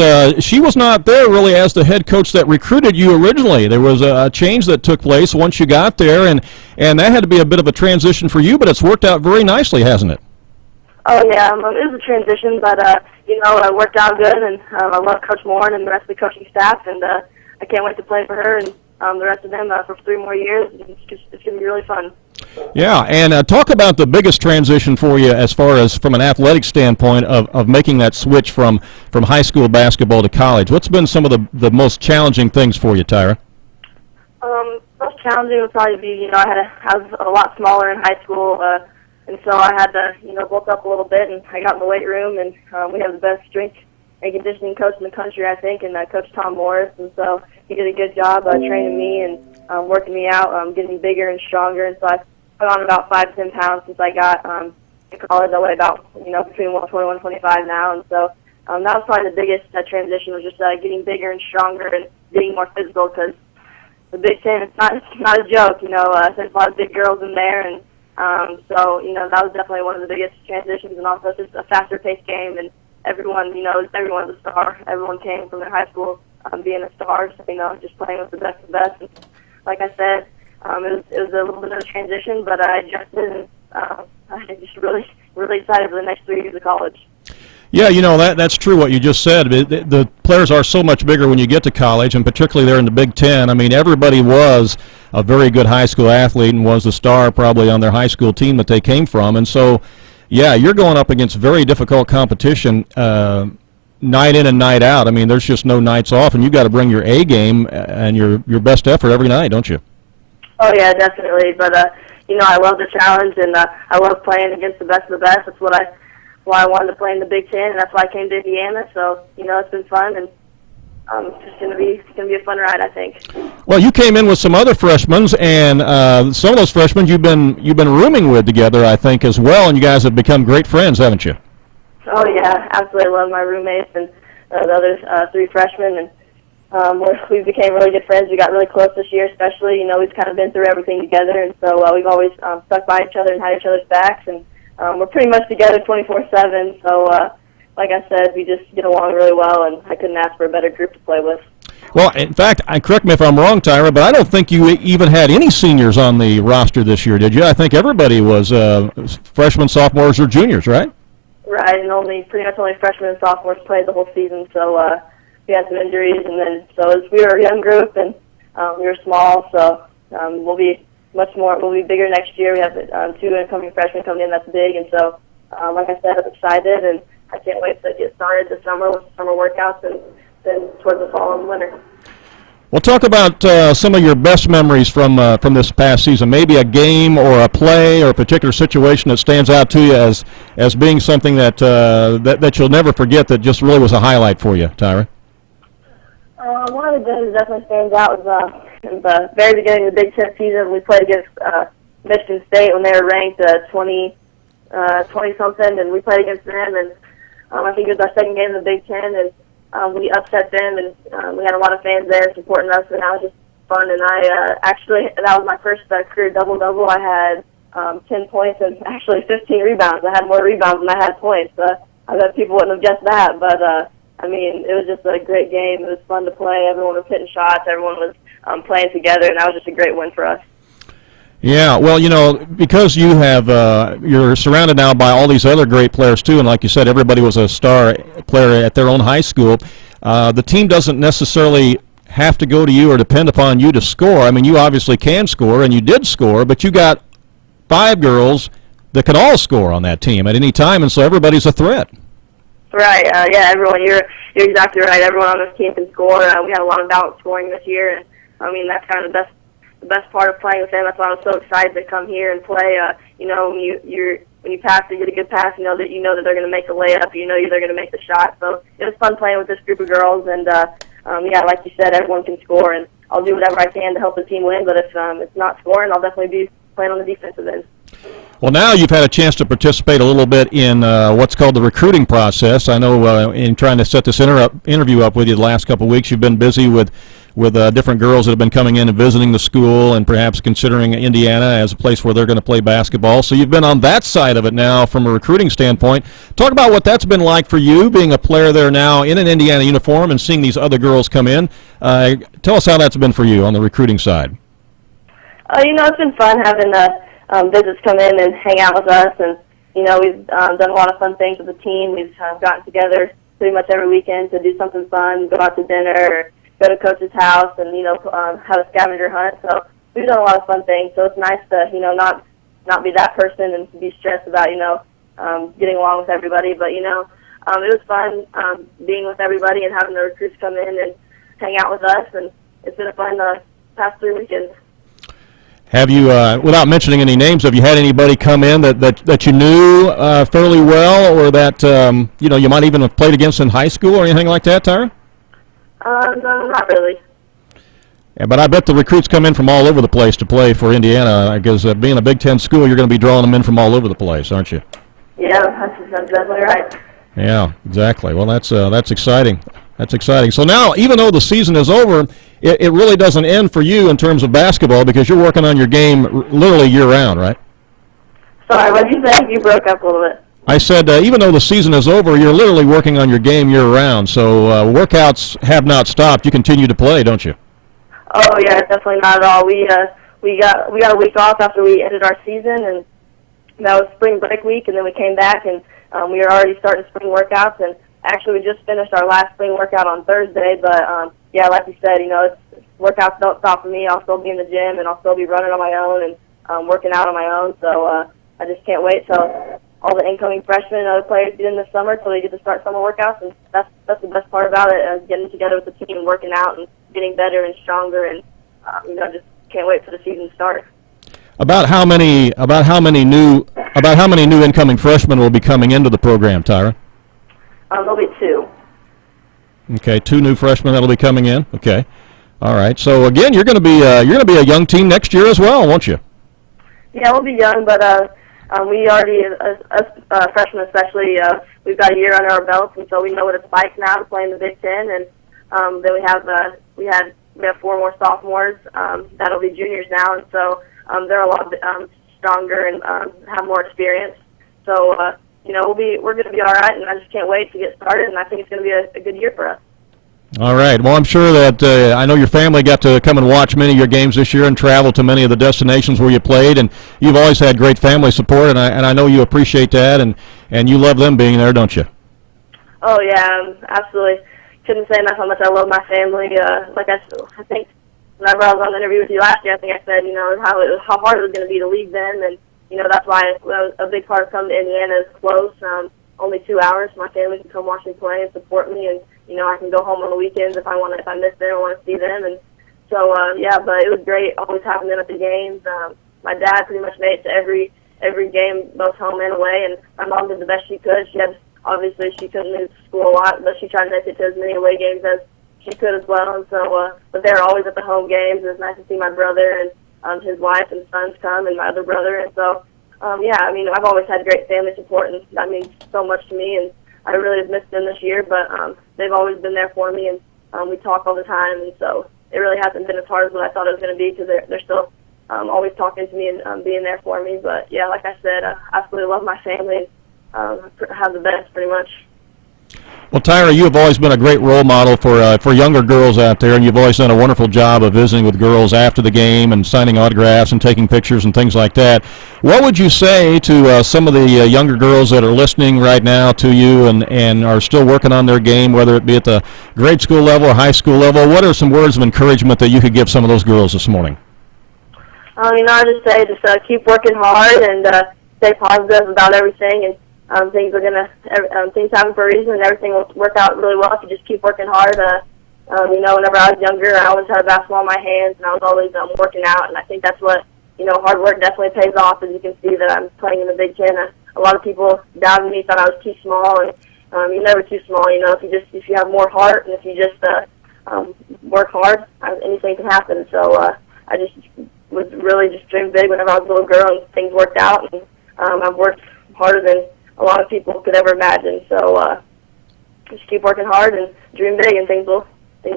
she was not there really as the head coach that recruited you originally. There was a change that took place once you got there, and that had to be a bit of a transition for you, but it's worked out very nicely, hasn't it? Oh, yeah, it was a transition, but, it worked out good, and I love Coach Morin and the rest of the coaching staff, and I can't wait to play for her and the rest of them for 3 more years. It's going to be really fun. Yeah, and talk about the biggest transition for you as far as from an athletic standpoint of making that switch from high school basketball to college. What's been some of the most challenging things for you, Tyra? Most challenging would probably be, I was a lot smaller in high school, and so I had to, bulk up a little bit, and I got in the weight room, and we have the best strength and conditioning coach in the country, I think, and Coach Tom Morris, and so he did a good job training me and working me out, getting bigger and stronger, and so I put on about 5 to 10 pounds since I got to college. I weigh about, between 120 and 125 now, and so that was probably the biggest transition, was just getting bigger and stronger and being more physical, because the Big Ten, it's not a joke, there's a lot of big girls in there, and so, that was definitely one of the biggest transitions, and also just a faster-paced game, and everyone's a star. Everyone came from their high school being a star, so, just playing with the best of the best. And like I said, it was a little bit of a transition, but I adjusted, and I'm just really, really excited for the next 3 years of college. Yeah, that's true what you just said. The players are so much bigger when you get to college, and particularly there in the Big Ten. I mean, everybody was a very good high school athlete and was the star probably on their high school team that they came from. And so, yeah, you're going up against very difficult competition night in and night out. I mean, there's just no nights off, and you've got to bring your A game and your best effort every night, don't you? Oh, yeah, definitely. But, I love the challenge, and I love playing against the best of the best. That's why I wanted to play in the Big Ten, and that's why I came to Indiana. So, it's been fun, and it's just going to be a fun ride, I think. Well, you came in with some other freshmen, and some of those freshmen you've been rooming with together, I think, as well, and you guys have become great friends, haven't you? Oh, yeah, absolutely. I love my roommates and the other three freshmen, and we became really good friends. We got really close this year, especially. We've kind of been through everything together, and so we've always stuck by each other and had each other's backs, and we're pretty much together 24/7. So, like I said, we just get along really well, and I couldn't ask for a better group to play with. Well, in fact, correct me if I'm wrong, Tyra, but I don't think you even had any seniors on the roster this year, did you? I think everybody was freshmen, sophomores, or juniors, right? Right, and pretty much only freshmen and sophomores played the whole season, so we had some injuries, and then we were a young group, and we were small, so we'll be bigger next year. We have two incoming freshmen coming in that's big, and so, like I said, I'm excited, and I can't wait to get started this summer with summer workouts and then towards the fall and winter. Well, talk about some of your best memories from this past season. Maybe a game or a play or a particular situation that stands out to you as being something that you'll never forget, that just really was a highlight for you, Tyra. One of the games that definitely stands out was in the very beginning of the Big Ten season. We played against Michigan State when they were ranked 20-something, and we played against them, and I think it was our second game in the Big Ten, and we upset them, and we had a lot of fans there supporting us, and that was just fun. And that was my first career double-double. I had 10 points and actually 15 rebounds. I had more rebounds than I had points. I bet people wouldn't have guessed that, but it was just a great game. It was fun to play. Everyone was hitting shots. Everyone was playing together, and that was just a great win for us. Yeah, well, because you're surrounded now by all these other great players too, and like you said, everybody was a star player at their own high school. The team doesn't necessarily have to go to you or depend upon you to score. I mean, you obviously can score, and you did score, but you got 5 girls that can all score on that team at any time, and so everybody's a threat. Right. Yeah, everyone. You're exactly right. Everyone on this team can score. We had a lot of balanced scoring this year, and that's kind of the best part of playing with them. That's why I was so excited to come here and play. When you pass, you get a good pass. You know that they're going to make the layup. You know they're going to make the shot. So it was fun playing with this group of girls. And like you said, everyone can score, and I'll do whatever I can to help the team win. But if it's not scoring, I'll definitely be playing on the defensive end. Well, now you've had a chance to participate a little bit in what's called the recruiting process. I know in trying to set this interview up with you the last couple of weeks, you've been busy with different girls that have been coming in and visiting the school and perhaps considering Indiana as a place where they're going to play basketball. So you've been on that side of it now from a recruiting standpoint. Talk about what that's been like for you, being a player there now in an Indiana uniform and seeing these other girls come in. Tell us how that's been for you on the recruiting side. It's been fun having visits come in and hang out with us, and we've done a lot of fun things with the team. We've gotten together pretty much every weekend to do something fun, go out to dinner, or go to coach's house, and have a scavenger hunt. So we've done a lot of fun things. So it's nice to not be that person and be stressed about getting along with everybody. But it was fun being with everybody and having the recruits come in and hang out with us, and it's been a fun past 3 weekends. Have you, without mentioning any names, have you had anybody come in that you knew fairly well, or that you might even have played against in high school or anything like that, Tyra? No, not really. Yeah, but I bet the recruits come in from all over the place to play for Indiana, because being a Big Ten school, you're going to be drawing them in from all over the place, aren't you? Yeah, that's definitely right. Yeah, exactly. Well, that's exciting. That's exciting. So now, even though the season is over, it really doesn't end for you in terms of basketball, because you're working on your game literally year-round, right? Sorry, what did you say? You broke up a little bit. I said, even though the season is over, you're literally working on your game year-round. So workouts have not stopped. You continue to play, don't you? Oh yeah, definitely not at all. We got a week off after we ended our season, and that was spring break week, and then we came back and we are already starting spring workouts, and actually we just finished our last spring workout on Thursday. But yeah, like you said, workouts don't stop for me. I'll still be in the gym, and I'll still be running on my own and working out on my own. So I just can't wait till all the incoming freshmen and other players get in this summer till they get to start summer workouts. And that's the best part about it, getting together with the team and working out and getting better and stronger. And just can't wait for the season to start. About how many new incoming freshmen will be coming into the program, Tyra? There'll be 2. Okay, 2 new freshmen that'll be coming in. Okay, all right. So again, you're going to be a young team next year as well, won't you? Yeah, we'll be young, but we already, us freshmen especially, we've got a year under our belts, and so we know what it's like now to play in the Big Ten. And then we have 4 more sophomores that'll be juniors now, and so they're a lot stronger and have more experience. So we're going to be all right, and I just can't wait to get started. And I think it's going to be a good year for us. All right. Well, I'm sure that I know your family got to come and watch many of your games this year and travel to many of the destinations where you played, and you've always had great family support, and I know you appreciate that, and you love them being there, don't you? Oh yeah, absolutely. Couldn't say enough how much I love my family. I think whenever I was on the interview with you last year, I think I said, how hard it was going to be to leave them, and that's why a big part of coming to Indiana is close. Only 2 hours. My family can come watch me play and support me, and I can go home on the weekends if I miss them or want to see them. And so but it was great always having them at the games. My dad pretty much made it to every game, both home and away, and my mom did the best she could. Obviously she couldn't move to school a lot, but she tried to make it to as many away games as she could as well. And so, but they were always at the home games. It was nice to see my brother and his wife and sons come, and my other brother. And so, I've always had great family support, and that means so much to me. And I really have missed them this year, but they've always been there for me, and we talk all the time. And so it really hasn't been as hard as what I thought it was going to be, because they're still always talking to me and being there for me. But yeah, like I said, I absolutely love my family. Have the best, pretty much. Well, Tyra, you have always been a great role model for younger girls out there, and you've always done a wonderful job of visiting with girls after the game and signing autographs and taking pictures and things like that. What would you say to some of the younger girls that are listening right now to you and are still working on their game, whether it be at the grade school level or high school level? What are some words of encouragement that you could give some of those girls this morning? I just say keep working hard and stay positive about everything, and things happen for a reason, and everything will work out really well if you just keep working hard. Whenever I was younger, I always had a basketball in my hands, and I was always working out, and I think that's what, hard work definitely pays off, as you can see that I'm playing in the Big Ten. A lot of people doubted me, thought I was too small, and you're never too small, if you have more heart, and if you just work hard, anything can happen. So I just was really just dreamed big whenever I was a little girl, and things worked out, and I've worked harder than a lot of people could ever imagine. So just keep working hard and dream big, and things will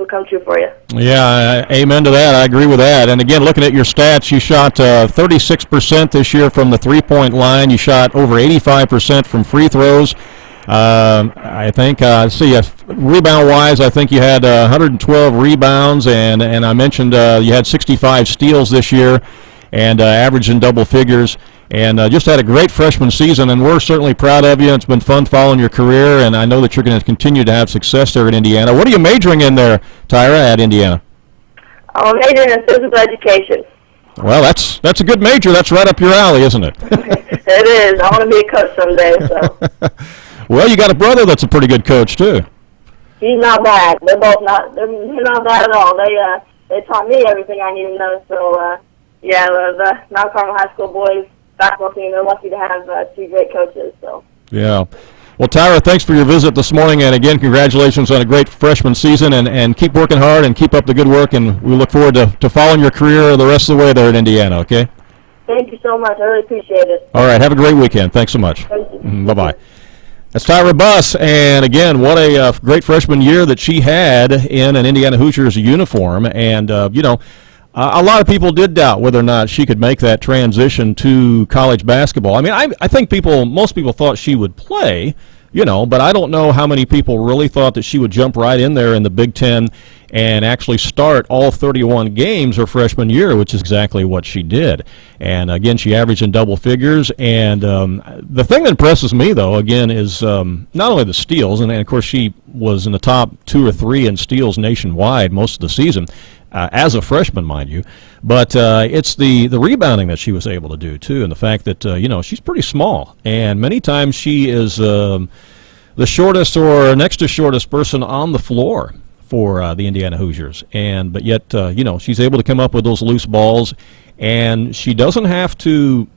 come true for you. Yeah, amen to that. I agree with that. And again, looking at your stats, you shot 36% this year from the three-point line. You shot over 85% from free throws. I think, rebound-wise, I think you had 112 rebounds, and I mentioned you had 65 steals this year and averaged in double figures. And just had a great freshman season, and we're certainly proud of you. It's been fun following your career, and I know that you're going to continue to have success there at Indiana. What are you majoring in there, Tyra, at Indiana? I'm majoring in physical education. Well, that's a good major. That's right up your alley, isn't it? It is. I want to be a coach someday. So. Well, you got a brother that's a pretty good coach too. He's not bad. They're both not. They're not bad at all. They taught me everything I need to know. So the Mount Carmel High School boys basketball team, they're lucky to have 2 great coaches. So. Yeah. Well, Tyra, thanks for your visit this morning, and again, congratulations on a great freshman season, and keep working hard and keep up the good work, and we look forward to following your career the rest of the way there at Indiana, okay? Thank you so much. I really appreciate it. All right. Have a great weekend. Thanks so much. Thank you. Bye-bye. That's Tyra Buss, and again, what a great freshman year that she had in an Indiana Hoosiers uniform, and, a lot of people did doubt whether or not she could make that transition to college basketball. I mean, I think most people thought she would play, but I don't know how many people really thought that she would jump right in there in the Big Ten and actually start all 31 games her freshman year, which is exactly what she did. And again, she averaged in double figures. And the thing that impresses me, though, again, is not only the steals, and of course she was in the top 2 or 3 in steals nationwide most of the season, as a freshman, mind you, but it's the rebounding that she was able to do, too, and the fact that, she's pretty small. And many times she is the shortest or next to shortest person on the floor for the Indiana Hoosiers, but yet she's able to come up with those loose balls, and she doesn't have to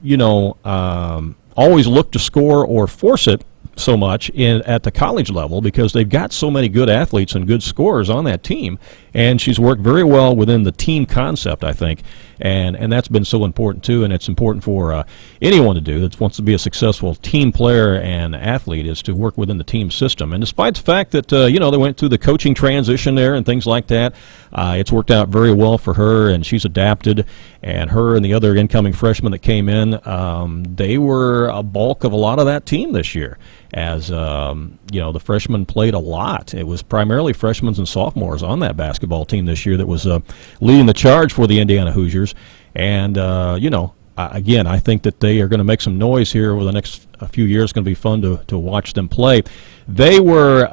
always look to score or force it so much at the college level, because they've got so many good athletes and good scorers on that team, and she's worked very well within the team concept, I think, and that's been so important too. And it's important for anyone to do that wants to be a successful team player and athlete, is to work within the team system. And despite the fact that they went through the coaching transition there and things like that, it's worked out very well for her, and she's adapted. And her and the other incoming freshmen that came in, they were a bulk of a lot of that team this year. As the freshmen played a lot. It was primarily freshmen and sophomores on that basketball team this year that was leading the charge for the Indiana Hoosiers. And again, I think that they are going to make some noise here over the next few years. It's going to be fun to watch them play. They were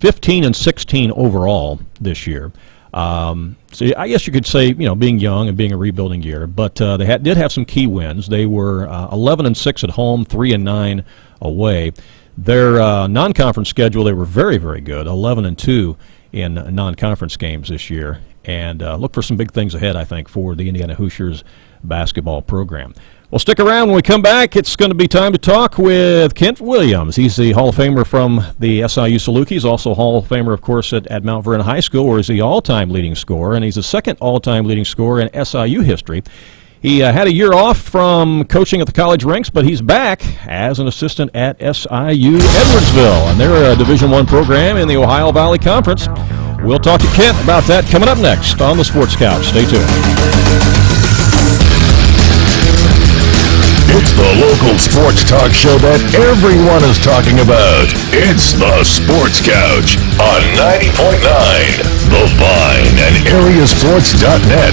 15 and 16 overall this year. So I guess you could say, being young and being a rebuilding year, but they did have some key wins. They were 11 and 6 at home, 3 and 9 away. Their non-conference schedule, they were very, very good, 11 and 2 in non-conference games this year, and look for some big things ahead, I think, for the Indiana Hoosiers basketball program. Well, stick around. When we come back, it's going to be time to talk with Kent Williams. He's the Hall of Famer from the SIU Salukis, also Hall of Famer, of course, at Mount Vernon High School, where he's the all-time leading scorer, and he's the second all-time leading scorer in SIU history. He had a year off from coaching at the college ranks, but he's back as an assistant at SIU Edwardsville, and they're a Division I program in the Ohio Valley Conference. We'll talk to Kent about that coming up next on the Sports Couch. Stay tuned. It's the local sports talk show that everyone is talking about. It's the Sports Couch on 90.9 The Vine and areasports.net.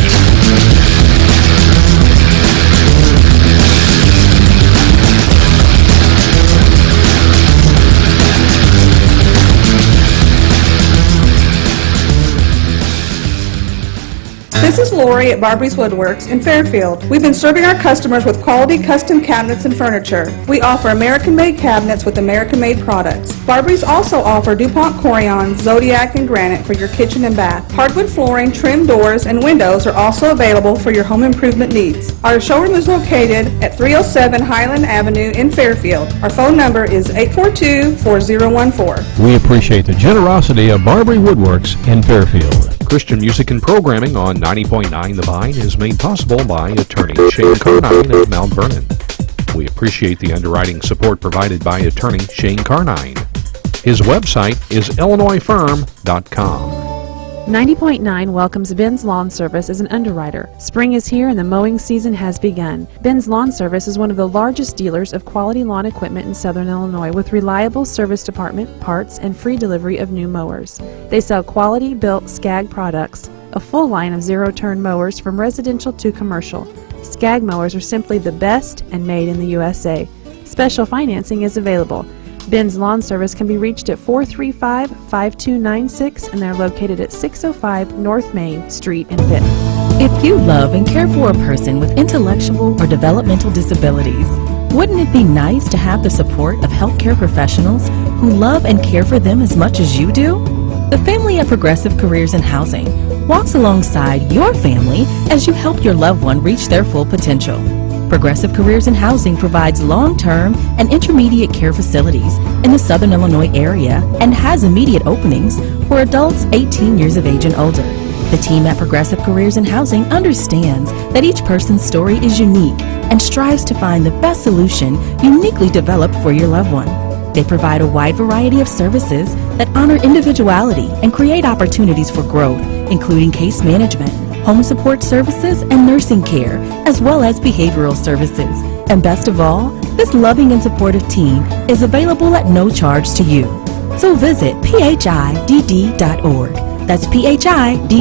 This is Lori at Barbie's Woodworks in Fairfield. We've been serving our customers with quality custom cabinets and furniture. We offer American-made cabinets with American-made products. Barbie's also offer DuPont Corian, Zodiac, and Granite for your kitchen and bath. Hardwood flooring, trim doors, and windows are also available for your home improvement needs. Our showroom is located at 307 Highland Avenue in Fairfield. Our phone number is 842-4014. We appreciate the generosity of Barbie Woodworks in Fairfield. Christian music and programming on 90.9 The Vine is made possible by attorney Shane Carnine of Mount Vernon. We appreciate the underwriting support provided by attorney Shane Carnine. His website is illinoisfirm.com. 90.9 welcomes Ben's Lawn Service as an underwriter. Spring is here and the mowing season has begun. Ben's Lawn Service is one of the largest dealers of quality lawn equipment in Southern Illinois, with reliable service department, parts, and free delivery of new mowers. They sell quality built Skag products, a full line of zero-turn mowers from residential to commercial. Skag mowers are simply the best and made in the USA. Special financing is available. Ben's Lawn Service can be reached at 435-5296, and they're located at 605 North Main Street in Benton. If you love and care for a person with intellectual or developmental disabilities, wouldn't it be nice to have the support of healthcare professionals who love and care for them as much as you do? The family at Progressive Careers in Housing walks alongside your family as you help your loved one reach their full potential. Progressive Careers in Housing provides long-term and intermediate care facilities in the Southern Illinois area and has immediate openings for adults 18 years of age and older. The team at Progressive Careers in Housing understands that each person's story is unique and strives to find the best solution uniquely developed for your loved one. They provide a wide variety of services that honor individuality and create opportunities for growth, including case management, home support services, and nursing care, as well as behavioral services. And best of all, This loving and supportive team is available at no charge to you. So visit phidd.org. That's phidd.org.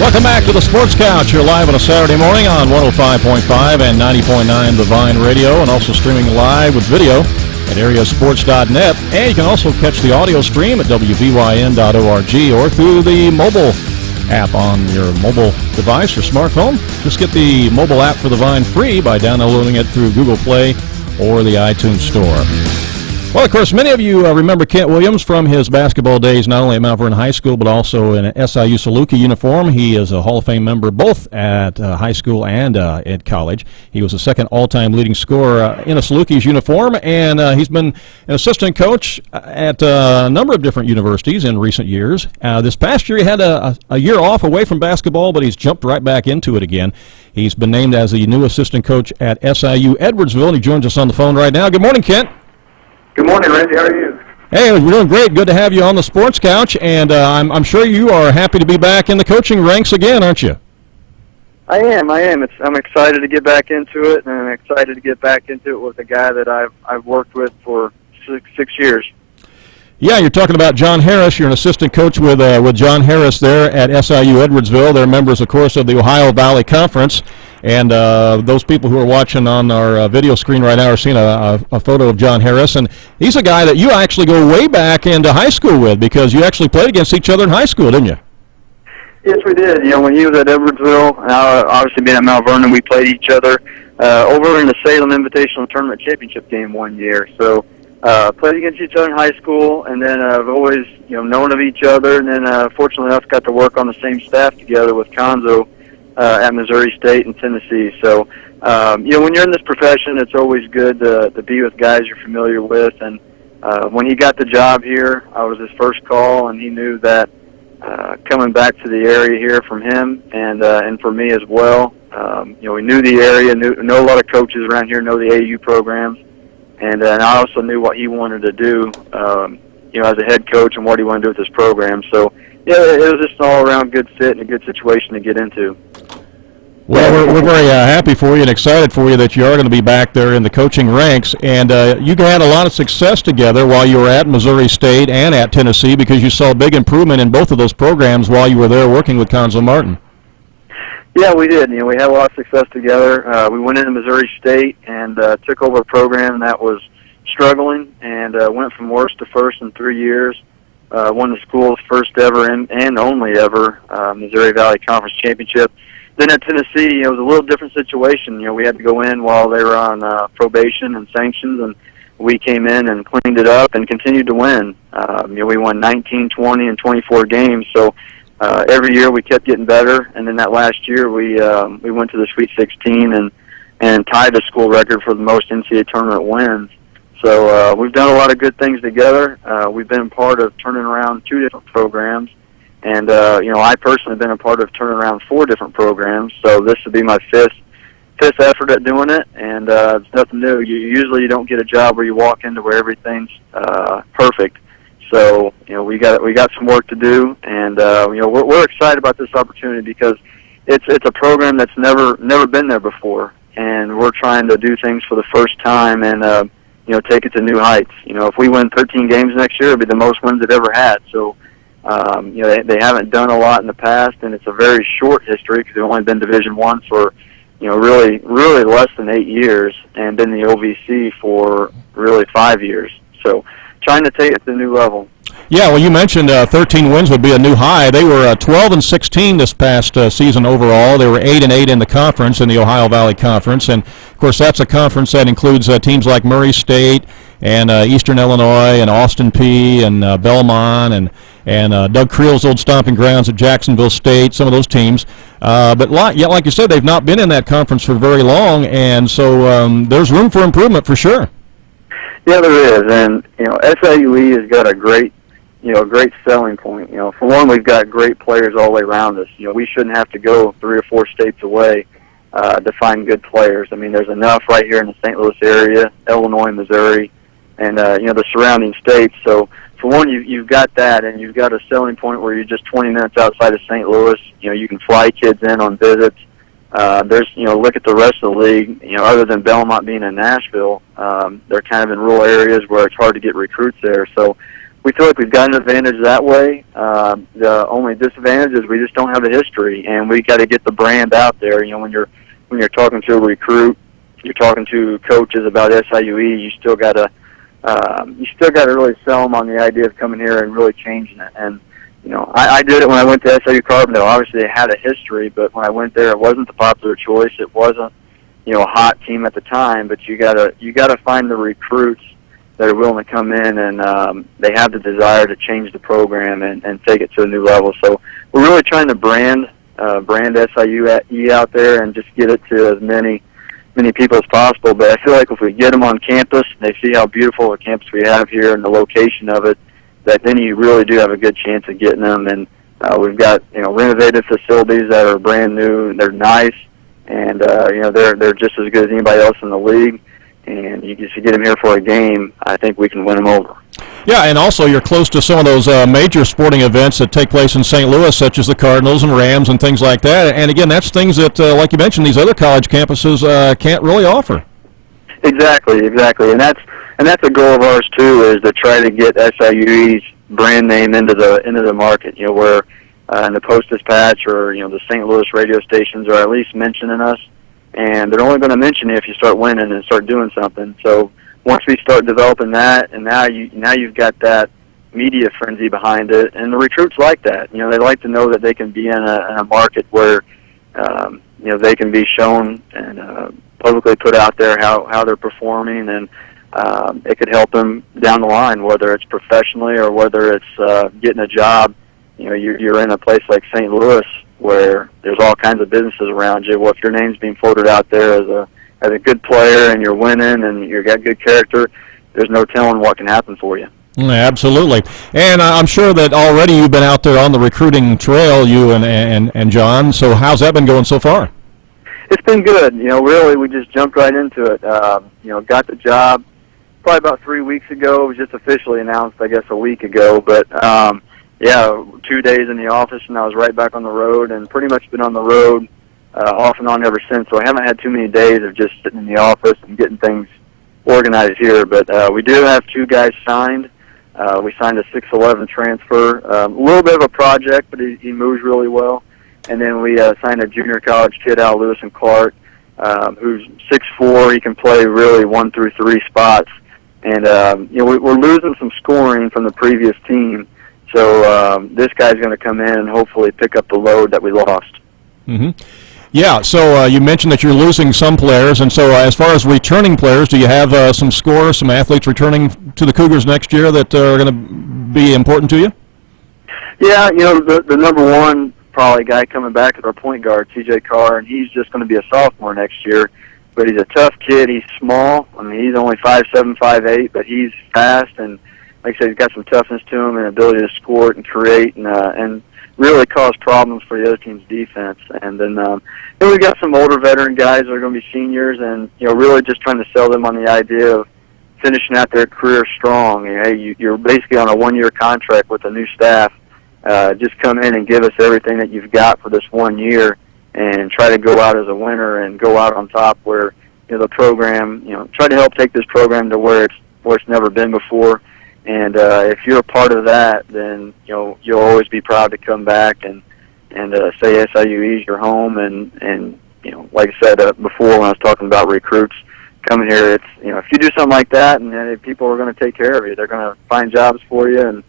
Welcome back to the Sports Couch. You're live on a Saturday morning on 105.5 and 90.9 The Vine Radio, and also streaming live with video at areasports.net. And you can also catch the audio stream at wvyn.org or through the mobile app on your mobile device or smartphone. Just get the mobile app for The Vine free by downloading it through Google Play or the iTunes Store. Well, of course, many of you remember Kent Williams from his basketball days, not only at Mount Vernon High School, but also in an SIU Saluki uniform. He is a Hall of Fame member both at high school and at college. He was the second all-time leading scorer in a Saluki's uniform, and he's been an assistant coach at a number of different universities in recent years. This past year, he had a year off away from basketball, but he's jumped right back into it again. He's been named as the new assistant coach at SIU Edwardsville, and he joins us on the phone right now. Good morning, Kent. Good morning, Randy. How are you? Hey, we're doing great. Good to have you on the Sports Couch, and I'm sure you are happy to be back in the coaching ranks again, aren't you? I am. I'm excited to get back into it, and I'm excited to get back into it with a guy that I've worked with for six years. Yeah, you're talking about John Harris. You're an assistant coach with John Harris there at SIU Edwardsville. They're members, of course, of the Ohio Valley Conference. And those people who are watching on our video screen right now are seeing a photo of John Harris. And he's a guy that you actually go way back into high school with, because you actually played against each other in high school, didn't you? Yes, we did. You know, when he was at Edwardsville, and obviously being at Mount Vernon, we played each other over in the Salem Invitational Tournament Championship game one year. So played against each other in high school, and then I've always known of each other. And then fortunately enough, got to work on the same staff together with Conzo at Missouri State and Tennessee. So, when you're in this profession, it's always good to be with guys you're familiar with. And when he got the job here, I was his first call, and he knew that coming back to the area here from him and for me as well. We knew the area, know a lot of coaches around here, know the AU programs, and I also knew what he wanted to do, as a head coach and what he wanted to do with his program. So, yeah, it was just an all-around good fit and a good situation to get into. Well, we're very happy for you and excited for you that you are going to be back there in the coaching ranks. And you had a lot of success together while you were at Missouri State and at Tennessee, because you saw a big improvement in both of those programs while you were there working with Conzo Martin. Yeah, we did. We had a lot of success together. We went into Missouri State and took over a program that was struggling and went from worst to first in 3 years. Won the school's first ever and only ever Missouri Valley Conference Championship. Then at Tennessee, it was a little different situation. We had to go in while they were on probation and sanctions, and we came in and cleaned it up and continued to win. We won 19, 20, and 24 games. So every year we kept getting better, and then that last year we went to the Sweet 16 and tied the school record for the most NCAA tournament wins. So we've done a lot of good things together. We've been part of turning around 2 different programs. And, I personally have been a part of turning around 4 different programs. So this would be my fifth effort at doing it. And it's nothing new. Usually you don't get a job where you walk into where everything's perfect. So, we got some work to do. And, we're excited about this opportunity because it's a program that's never been there before. And we're trying to do things for the first time and, take it to new heights. If we win 13 games next year, it'll be the most wins they've ever had. So, they haven't done a lot in the past, and it's a very short history because they've only been Division I for, really less than 8 years, and been the OVC for really 5 years. So, trying to take it to a new level. Yeah, well, you mentioned 13 wins would be a new high. They were 12-16 this past season overall. They were 8-8 in the conference, in the Ohio Valley Conference, and of course that's a conference that includes teams like Murray State and Eastern Illinois and Austin Peay and Belmont and Doug Creel's old stomping grounds at Jacksonville State, some of those teams. But like you said, they've not been in that conference for very long, and so there's room for improvement for sure. Yeah, there is, and SIUE has got a great selling point. For one, we've got great players all the way around us. We shouldn't have to go 3 or 4 states away to find good players. I mean, there's enough right here in the St. Louis area, Illinois, Missouri, and the surrounding states. So for one, you've got that, and you've got a selling point where you're just 20 minutes outside of St. Louis. You can fly kids in on visits. There's, look at the rest of the league. Other than Belmont being in Nashville, they're kind of in rural areas where it's hard to get recruits there. So we feel like we've got an advantage that way. The only disadvantage is we just don't have a history, and we got to get the brand out there. When you're talking to a recruit, you're talking to coaches about SIUE. You still got to really sell them on the idea of coming here and really changing it. And I did it when I went to SIU Carbondale. Obviously, they had a history, but when I went there, it wasn't the popular choice. It wasn't, a hot team at the time. But you gotta find the recruits that are willing to come in, and they have the desire to change the program and take it to a new level. So we're really trying to brand SIUE out there and just get it to as many people as possible. But I feel like if we get them on campus, they see how beautiful the campus we have here and the location of it, that then you really do have a good chance of getting them. And we've got renovated facilities that are brand new. They're nice, and they're just as good as anybody else in the league. And you just get them here for a game, I think we can win them over. Yeah, and also you're close to some of those major sporting events that take place in St. Louis, such as the Cardinals and Rams and things like that. And again, that's things that, like you mentioned, these other college campuses can't really offer. Exactly, and that's a goal of ours too, is to try to get SIUE's brand name into the market. Where in the Post-Dispatch or the St. Louis radio stations are at least mentioning us, and they're only going to mention you if you start winning and start doing something. So once we start developing that, and now you've got that media frenzy behind it, and the recruits like that. They like to know that they can be in a market where they can be shown and publicly put out there how they're performing, and it could help them down the line, whether it's professionally or whether it's getting a job. You're in a place like St. Louis where there's all kinds of businesses around you. Well, if your name's being floated out there as a good player and you're winning and you've got good character, there's no telling what can happen for you. Absolutely. And I'm sure that already you've been out there on the recruiting trail, you and John. So how's that been going so far? It's been good. Really, we just jumped right into it. Got the job probably about 3 weeks ago. It was just officially announced, I guess, a week ago. But, 2 days in the office, and I was right back on the road, and pretty much been on the road off and on ever since. So I haven't had too many days of just sitting in the office and getting things organized here. But we do have 2 guys signed. We signed a 6'11" transfer. A little bit of a project, but he moves really well. And then we signed a junior college kid out, Lewis and Clark, who's 6'4". He can play really 1 through 3 spots. And we're losing some scoring from the previous team. So this guy's going to come in and hopefully pick up the load that we lost. Mm-hmm. Yeah, so you mentioned that you're losing some players, and so as far as returning players, do you have some scorers, some athletes returning to the Cougars next year that are going to be important to you? Yeah, the number one probably guy coming back is our point guard, TJ Carr, and he's just going to be a sophomore next year. But he's a tough kid. He's small. I mean, he's only 5'7", 5'8", but he's fast, and like I said, he's got some toughness to him and ability to score and create and really cause problems for the other team's defense. And then we've got some older veteran guys that are going to be seniors, and really just trying to sell them on the idea of finishing out their career strong. You're basically on a 1-year contract with a new staff. Just come in and give us everything that you've got for this 1 year, and try to go out as a winner and go out on top. Where the program, try to help take this program to where it's never been before. And if you're a part of that, then you'll always be proud to come back and say SIUE is your home. And like I said before when I was talking about recruits coming here, it's if you do something like that, and people are going to take care of you, they're going to find jobs for you, and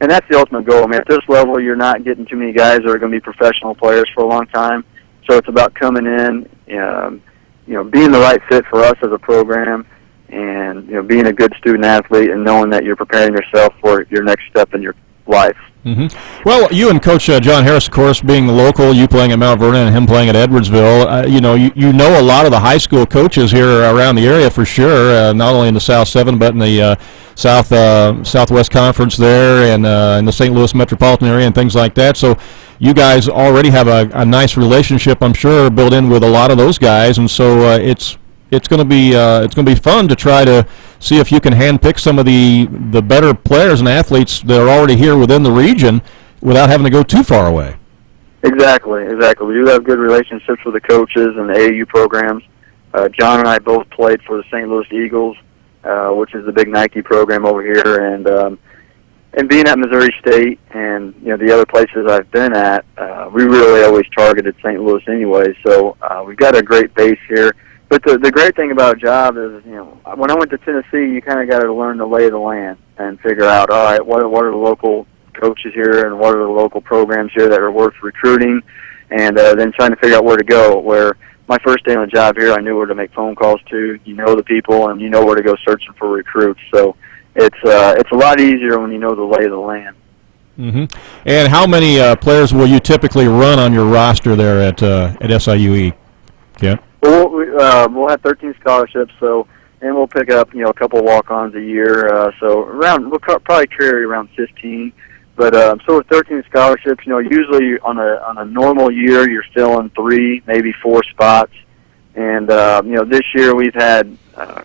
that's the ultimate goal. I mean, at this level, you're not getting too many guys that are going to be professional players for a long time. So it's about coming in, being the right fit for us as a program, and being a good student athlete and knowing that you're preparing yourself for your next step in your life. Mm-hmm. Well, you and Coach John Harris, of course, being local, you playing at Mount Vernon and him playing at Edwardsville, you know a lot of the high school coaches here around the area for sure, not only in the South 7 but in the Southwest Conference there and in the St. Louis metropolitan area and things like that. So you guys already have a nice relationship, I'm sure, built in with a lot of those guys, and so it's it's going to be fun to try to see if you can handpick some of the better players and athletes that are already here within the region without having to go too far away. Exactly. We do have good relationships with the coaches and the AAU programs. John and I both played for the St. Louis Eagles, which is the big Nike program over here, and being at Missouri State and the other places I've been at, we really always targeted St. Louis anyway. So we've got a great base here. But the great thing about a job is, when I went to Tennessee, you kind of got to learn the lay of the land and figure out, all right, what are the local coaches here and what are the local programs here that are worth recruiting, and then trying to figure out where to go. Where my first day on the job here, I knew where to make phone calls to. You know the people, and you know where to go searching for recruits. So it's a lot easier when you know the lay of the land. Mm-hmm. And how many players will you typically run on your roster there at SIUE? Yeah. Well, we'll have 13 scholarships, and we'll pick up a couple walk-ons a year. So we'll probably carry around 15. But so with 13 scholarships, usually on a normal year you're filling 3, maybe 4 spots. And this year we've had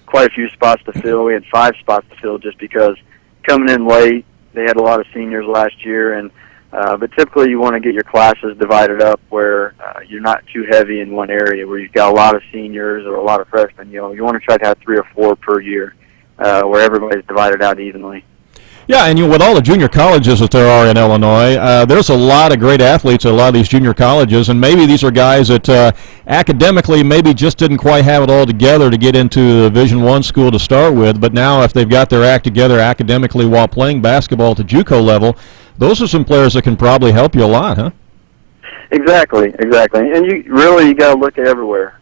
quite a few spots to fill. We had 5 spots to fill just because coming in late, they had a lot of seniors last year, and but typically you want to get your classes divided up where you're not too heavy in one area where you've got a lot of seniors or a lot of freshmen. You want to try to have 3 or 4 per year where everybody's divided out evenly. Yeah, and with all the junior colleges that there are in Illinois, there's a lot of great athletes at a lot of these junior colleges, and maybe these are guys that academically maybe just didn't quite have it all together to get into the Division I school to start with, but now if they've got their act together academically while playing basketball at the JUCO level, those are some players that can probably help you a lot, huh? Exactly. And you got to look at everywhere.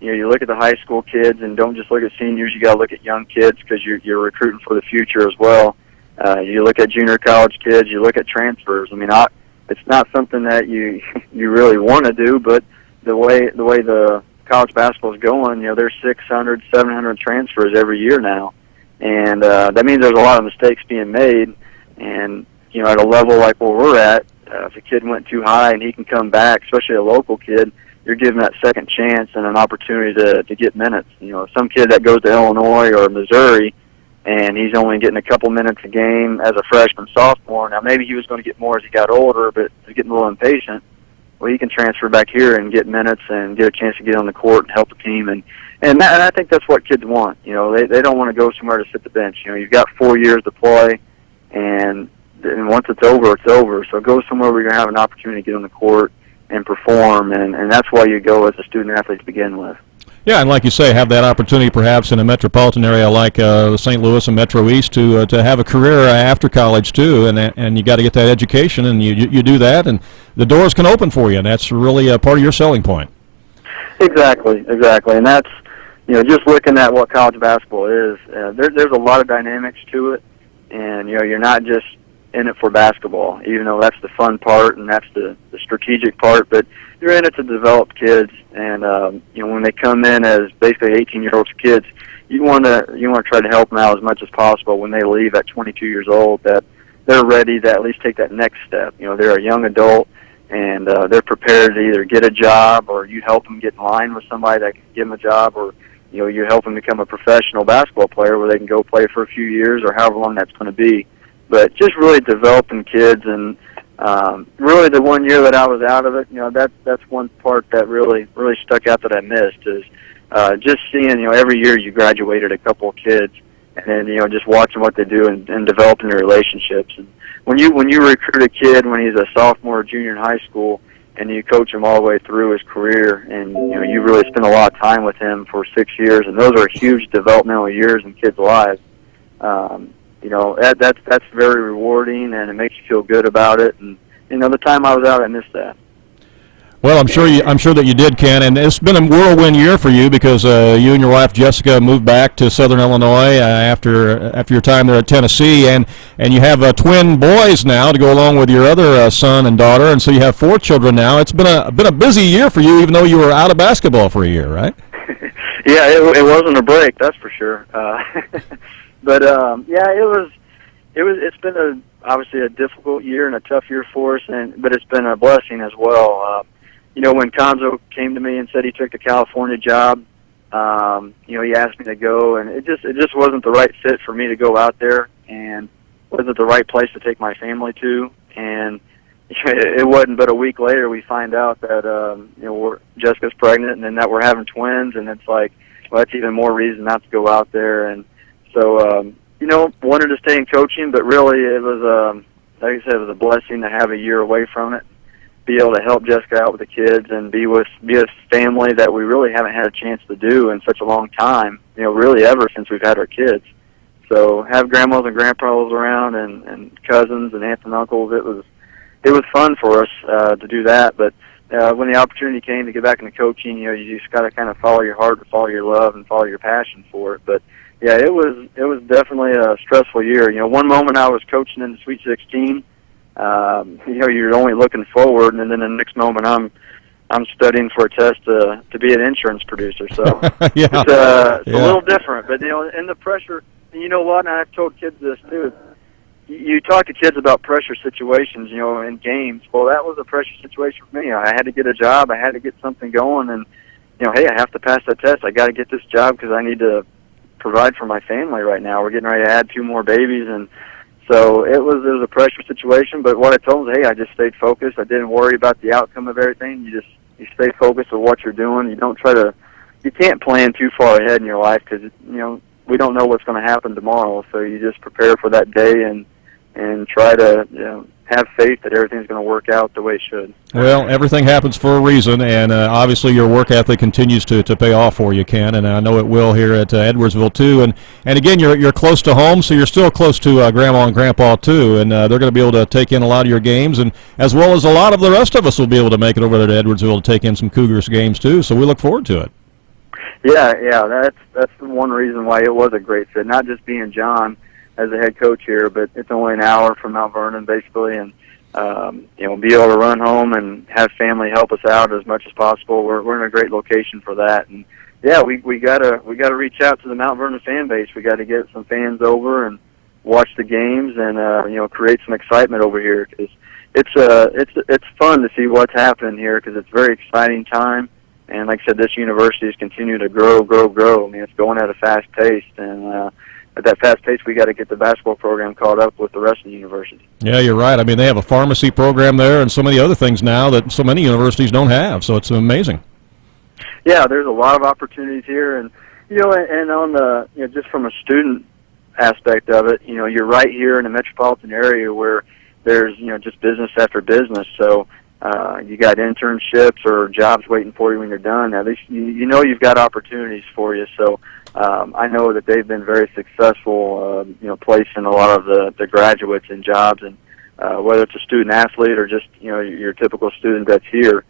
You look at the high school kids, and don't just look at seniors. You got to look at young kids because you're recruiting for the future as well. You look at junior college kids. You look at transfers. I mean, it's not something that you really want to do, but the way the college basketball is going, there's 600, 700 transfers every year now, and that means there's a lot of mistakes being made. And at a level like where we're at, if a kid went too high and he can come back, especially a local kid, you're giving that second chance and an opportunity to get minutes. Some kid that goes to Illinois or Missouri and he's only getting a couple minutes a game as a freshman, sophomore. Now, maybe he was going to get more as he got older, but he's getting a little impatient. Well, he can transfer back here and get minutes and get a chance to get on the court and help the team. And I think that's what kids want. They don't want to go somewhere to sit the bench. You've got 4 years to play, and once it's over, it's over. So go somewhere where you're going to have an opportunity to get on the court and perform, and that's why you go as a student athlete to begin with. Yeah, and like you say, have that opportunity perhaps in a metropolitan area like St. Louis and Metro East to have a career after college too, and you got to get that education, and you do that, and the doors can open for you, and that's really a part of your selling point. Exactly, and that's just looking at what college basketball is. There's a lot of dynamics to it, and you're not just in it for basketball, even though that's the fun part and that's the strategic part, but you're in it to develop kids, and when they come in as basically 18-year-old kids, you want to try to help them out as much as possible when they leave at 22 years old, that they're ready to at least take that next step. They're a young adult, and they're prepared to either get a job, or you help them get in line with somebody that can give them a job, or you help them become a professional basketball player where they can go play for a few years or however long that's going to be. But just really developing kids, and really the 1 year that I was out of it, that's one part that really stuck out that I missed is just seeing, every year you graduated a couple of kids, and then just watching what they do and developing their relationships. And when you recruit a kid when he's a sophomore or junior in high school, and you coach him all the way through his career, and you really spend a lot of time with him for 6 years, and those are huge developmental years in kids' lives. That's very rewarding, and it makes you feel good about it. And the time I was out, I missed that. Well, I'm sure that you did, Ken, and it's been a whirlwind year for you because you and your wife Jessica moved back to Southern Illinois after your time there at Tennessee, and you have twin boys now to go along with your other son and daughter, and so you have 4 children now. It's been a busy year for you, even though you were out of basketball for a year, right? Yeah, it wasn't a break, that's for sure. But it's been obviously a difficult year and a tough year for us, but it's been a blessing as well. When Conzo came to me and said he took the California job, He asked me to go, and it just wasn't the right fit for me to go out there, and wasn't the right place to take my family to. And it wasn't but a week later we find out that Jessica's pregnant, and then that we're having twins, and it's like, well, that's even more reason not to go out there. And so wanted to stay in coaching, but really it was like I said, it was a blessing to have a year away from it, be able to help Jessica out with the kids, and be with family that we really haven't had a chance to do in such a long time, really ever since we've had our kids. So have grandmas and grandpas around, and cousins and aunts and uncles. It was fun for us to do that. But when the opportunity came to get back into coaching, you just got to kind of follow your heart, follow your love, and follow your passion for it. But yeah, it was definitely a stressful year. One moment I was coaching in the Sweet 16. You're only looking forward, and then the next moment I'm studying for a test to be an insurance producer. So it's a little different. But and the pressure. And you know what? And I've told kids this too. You talk to kids about pressure situations, in games. Well, that was a pressure situation for me. I had to get a job. I had to get something going, and hey, I have to pass that test. I got to get this job because I need to provide for my family right now. We're getting ready to add 2 more babies, and so it was a pressure situation. But what I told them is, hey, I just stayed focused. I didn't worry about the outcome of everything. You stay focused on what you're doing. You can't plan too far ahead in your life because we don't know what's going to happen tomorrow. So you just prepare for that day and try to have faith that everything's going to work out the way it should. Well, everything happens for a reason, and obviously your work ethic continues to pay off for you, Ken, and I know it will here at Edwardsville too. And again, you're close to home, so you're still close to Grandma and Grandpa too, and they're going to be able to take in a lot of your games, and as well as a lot of the rest of us will be able to make it over there to Edwardsville to take in some Cougars games too. So we look forward to it. Yeah, that's the one reason why it was a great fit. Not just being John as the head coach here, but it's only an hour from Mount Vernon basically, and be able to run home and have family help us out as much as possible. We're in a great location for that, and yeah, we gotta reach out to the Mount Vernon fan base. We got to get some fans over and watch the games, and create some excitement over here because it's fun to see what's happening here because it's a very exciting time. And like I said, this university has continued to grow. I mean, it's going at a fast pace, and at that fast pace, we got to get the basketball program caught up with the rest of the university. Yeah, you're right. I mean, they have a pharmacy program there and so many other things now that so many universities don't have, so it's amazing. Yeah, there's a lot of opportunities here, and and on the just from a student aspect of it, you're right here in a metropolitan area where there's just business after business, so you got internships or jobs waiting for you when you're done. At least you've got opportunities for you. So I know that they've been very successful, placing a lot of the graduates in jobs, and whether it's a student athlete or just your typical student that's here.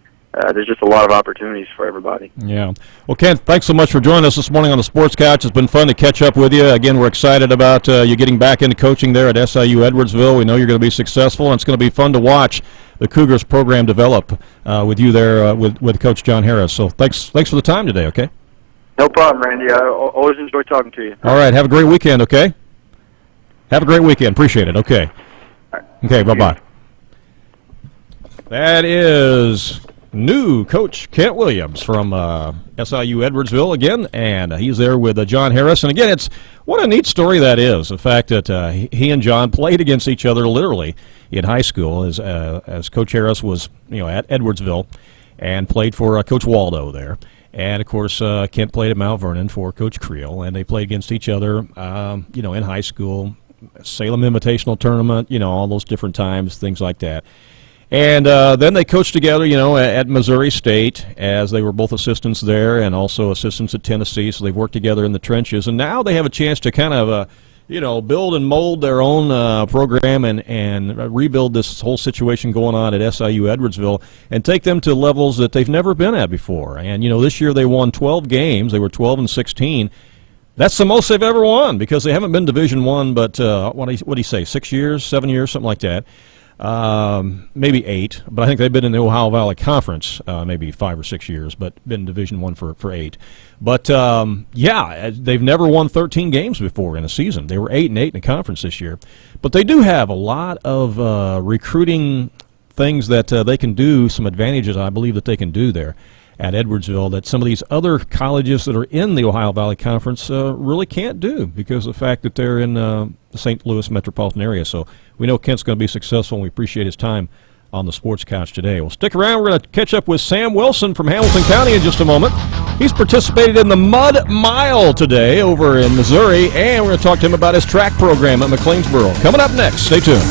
There's just a lot of opportunities for everybody. Yeah. Well, Ken, thanks so much for joining us this morning on the Sports Couch. It's been fun to catch up with you. Again, we're excited about you getting back into coaching there at SIU Edwardsville. We know you're going to be successful, and it's going to be fun to watch the Cougars program develop with you there with Coach John Harris. So thanks for the time today, okay? No problem, Randy. I always enjoy talking to you. All right. Have a great weekend, okay? Have a great weekend. Appreciate it. Okay. Okay, bye-bye. That is new coach Kent Williams from SIU Edwardsville again, and he's there with John Harris. And again, what a neat story that is, the fact that he and John played against each other literally in high school as Coach Harris was at Edwardsville and played for Coach Waldo there. And, of course, Kent played at Mount Vernon for Coach Creel, and they played against each other, in high school, Salem Invitational Tournament, all those different times, things like that. And then they coached together, at Missouri State, as they were both assistants there and also assistants at Tennessee, so they've worked together in the trenches. And now they have a chance to kind of, build and mold their own program and rebuild this whole situation going on at SIU Edwardsville and take them to levels that they've never been at before. And, this year they won 12 games. They were 12-16. That's the most they've ever won because they haven't been Division I, but what do you say, 6 years, 7 years, something like that. Maybe 8, but I think they've been in the Ohio Valley Conference maybe 5 or 6 years, but been Division I for 8. But they've never won 13 games before in a season. They were 8-8 in the conference this year, but they do have a lot of recruiting things that they can do, some advantages I believe that they can do there. at Edwardsville that some of these other colleges that are in the Ohio Valley Conference really can't do because of the fact that they're in the St. Louis metropolitan area. So we know Kent's going to be successful, and we appreciate his time on the Sports Couch today. Well, stick around. We're going to catch up with Sam Wilson from Hamilton County in just a moment. He's participated in the Mud Mile today over in Missouri, and we're going to talk to him about his track program at McLeansboro. Coming up next. Stay tuned.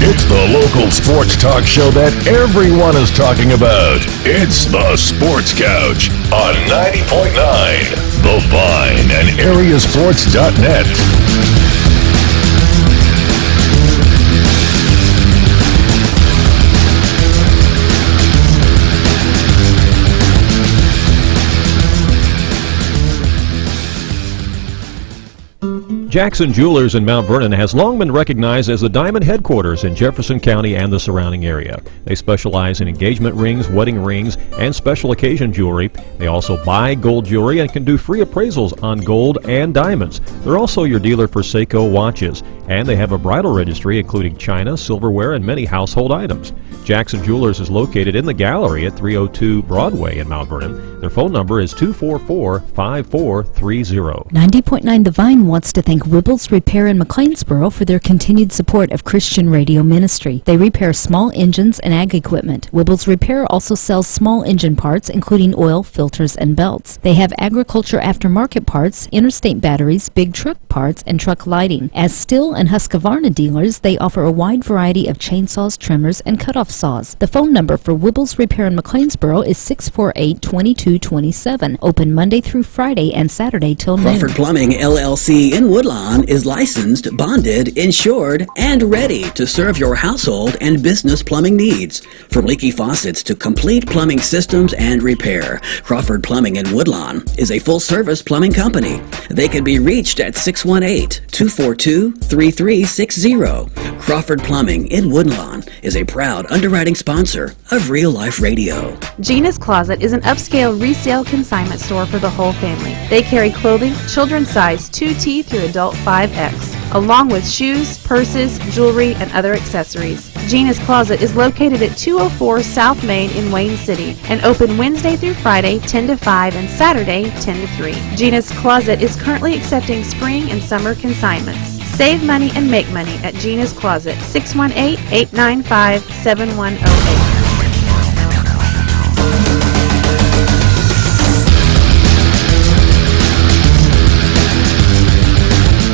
It's the local sports talk show that everyone is talking about. It's the Sports Couch on 90.9 The Vine and areasports.net. Jackson Jewelers in Mount Vernon has long been recognized as the diamond headquarters in Jefferson County and the surrounding area. They specialize in engagement rings, wedding rings, and special occasion jewelry. They also buy gold jewelry and can do free appraisals on gold and diamonds. They're also your dealer for Seiko watches, and they have a bridal registry including china, silverware, and many household items. Jackson Jewelers is located in the gallery at 302 Broadway in Mount Vernon. Their phone number is 244-5430. 90.9 The Vine wants to thank Wibbles Repair in McLeansboro for their continued support of Christian radio ministry. They repair small engines and ag equipment. Wibbles Repair also sells small engine parts, including oil, filters, and belts. They have agriculture aftermarket parts, interstate batteries, big truck parts, and truck lighting. As Still and Husqvarna dealers, they offer a wide variety of chainsaws, trimmers, and cutoff saws. The phone number for Wibbles Repair in McLeansboro is 648-2227. Open Monday through Friday and Saturday till noon. Crawford Plumbing LLC in Woodlawn is licensed, bonded, insured, and ready to serve your household and business plumbing needs. From leaky faucets to complete plumbing systems and repair, Crawford Plumbing in Woodlawn is a full-service plumbing company. They can be reached at 618-242-3360. Crawford Plumbing in Woodlawn is a proud underwriting sponsor of Real Life Radio. Gina's Closet is an upscale resale consignment store for the whole family. They carry clothing, children's size 2T through adult 5X, along with shoes, purses, jewelry, and other accessories. Gina's Closet is located at 204 South Main in Wayne City and open Wednesday through Friday 10 to 5 and Saturday 10 to 3. Gina's Closet is currently accepting spring and summer consignments. Save money and make money at Gina's Closet, 618-895-7108.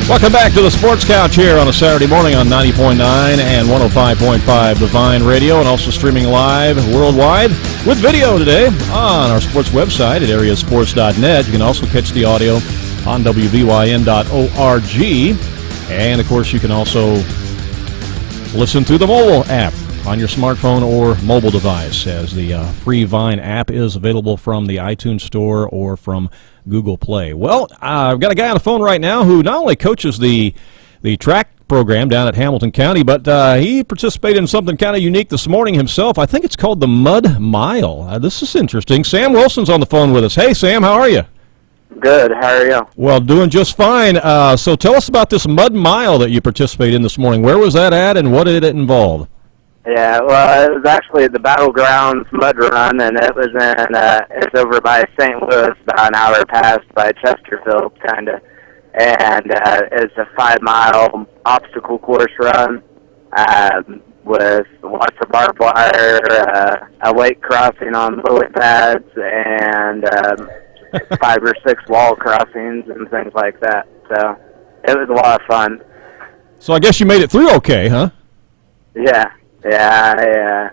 Welcome back to the Sports Couch here on a Saturday morning on 90.9 and 105.5 The Vine Radio, and also streaming live worldwide with video today on our sports website at areasports.net. You can also catch the audio on wvyn.org. And, of course, you can also listen through the mobile app on your smartphone or mobile device, as the free Vine app is available from the iTunes Store or from Google Play. Well, I've got a guy on the phone right now who not only coaches the track program down at Hamilton County, but he participated in something kind of unique this morning himself. I think it's called the Mud Mile. This is interesting. Sam Wilson's on the phone with us. Hey, Sam, how are you? Good. How are you? Well, doing just fine. So tell us about this Mud Mile that you participated in this morning. Where was that at, and what did it involve? Yeah, well, it was actually the Battlegrounds Mud Run, and it was it's over by St. Louis, about an hour past by Chesterfield, kind of. And it's a 5-mile obstacle course run with lots of barbed wire, a lake crossing on lily pads, and 5 or 6 wall crossings and things like that. So it was a lot of fun. So I guess you made it through okay, huh? Yeah, I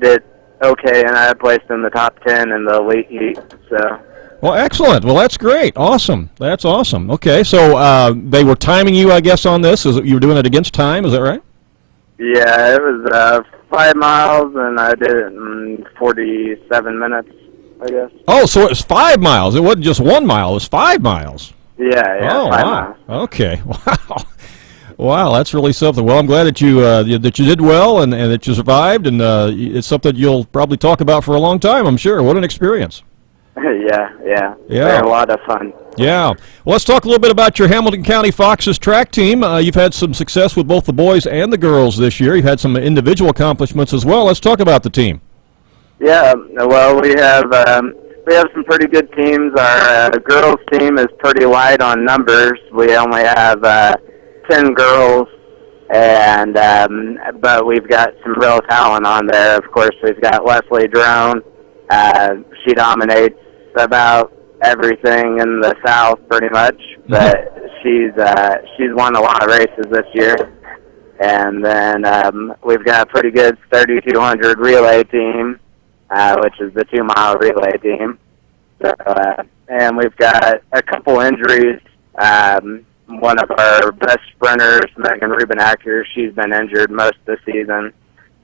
did okay, and I placed in the top 10 in the elite heat. So. Well, excellent. Well, that's great. Awesome. That's awesome. Okay, so they were timing you, I guess, on this. You were doing it against time, is that right? Yeah, it was 5 miles, and I did it in 47 minutes. I guess. Oh, so it was 5 miles. It wasn't just 1 mile. It was 5 miles. Yeah, oh, 5 wow. miles. Okay. Wow. Wow, that's really something. Well, I'm glad that you did well and that you survived, and it's something you'll probably talk about for a long time, I'm sure. What an experience. Yeah. A lot of fun. Yeah. Well, let's talk a little bit about your Hamilton County Foxes track team. You've had some success with both the boys and the girls this year. You've had some individual accomplishments as well. Let's talk about the team. Yeah, well, we have some pretty good teams. Our girls team is pretty light on numbers. We only have 10 girls, and but we've got some real talent on there. Of course, we've got Leslie Drone. She dominates about everything in the South, pretty much. But she's won a lot of races this year. And then we've got a pretty good 3,200 relay team, which is the 2-mile relay team. So, and we've got a couple injuries. One of our best sprinters, Megan Rubenacker, she's been injured most of the season.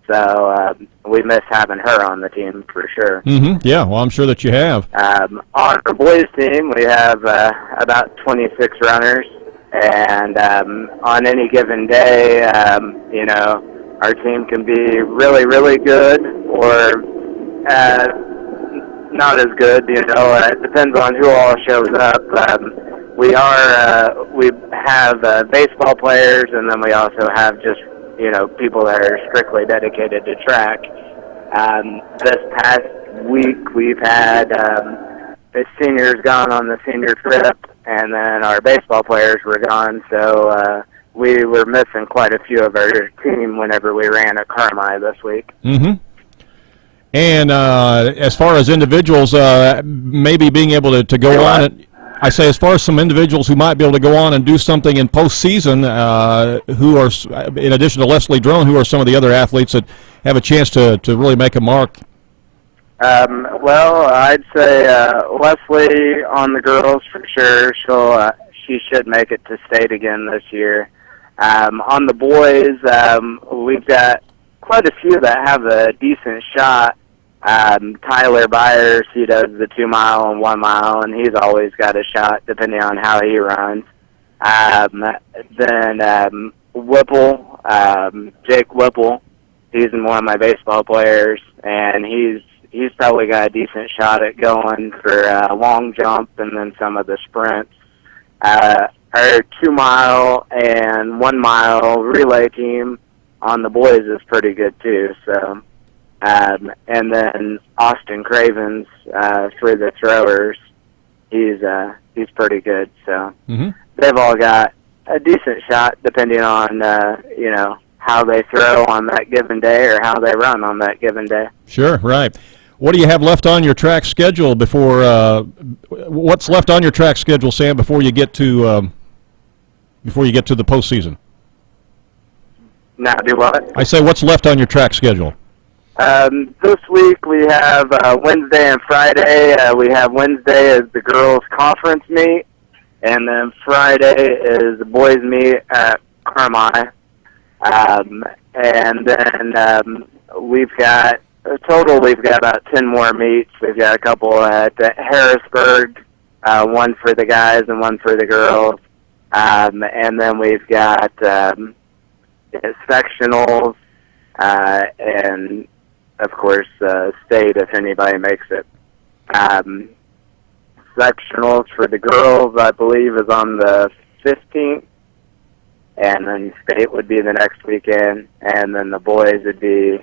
So we miss having her on the team for sure. Yeah, well, I'm sure that you have. On our boys team, we have about 26 runners. And on any given day, our team can be really, really good or not as good. It depends on who all shows up. We have baseball players, and then we also have just people that are strictly dedicated to track. This past week, we've had the seniors gone on the senior trip. And then our baseball players were gone, so we were missing quite a few of our team whenever we ran at Carmi this week. And as far as individuals, maybe being able to go on, I say as far as some individuals who might be able to go on and do something in postseason, who are, in addition to Leslie Drone, who are some of the other athletes that have a chance to really make a mark? Well, I'd say Leslie on the girls for sure. She should make it to state again this year. On the boys, we've got quite a few that have a decent shot. Tyler Byers, he does the 2-mile and 1-mile, and he's always got a shot depending on how he runs. Then Whipple, Jake Whipple, he's one of my baseball players, and he's probably got a decent shot at going for a long jump and then some of the sprints. Our 2-mile and 1-mile relay team on the boys is pretty good too. So, and then Austin Cravens for the throwers, he's pretty good. So they've all got a decent shot depending on how they throw on that given day or how they run on that given day. Sure, right. What do you have left on your track schedule before? What's left on your track schedule, Sam, before you get to the postseason? Now, do what? I say, what's left on your track schedule? This week we have Wednesday and Friday. We have Wednesday as the girls' conference meet, and then Friday is the boys' meet at Carmi. And then we've got about 10 more meets. We've got a couple at Harrisburg, one for the guys and one for the girls. And then we've got sectionals and, of course, state if anybody makes it. Sectionals for the girls, I believe, is on the 15th. And then state would be the next weekend. And then the boys would be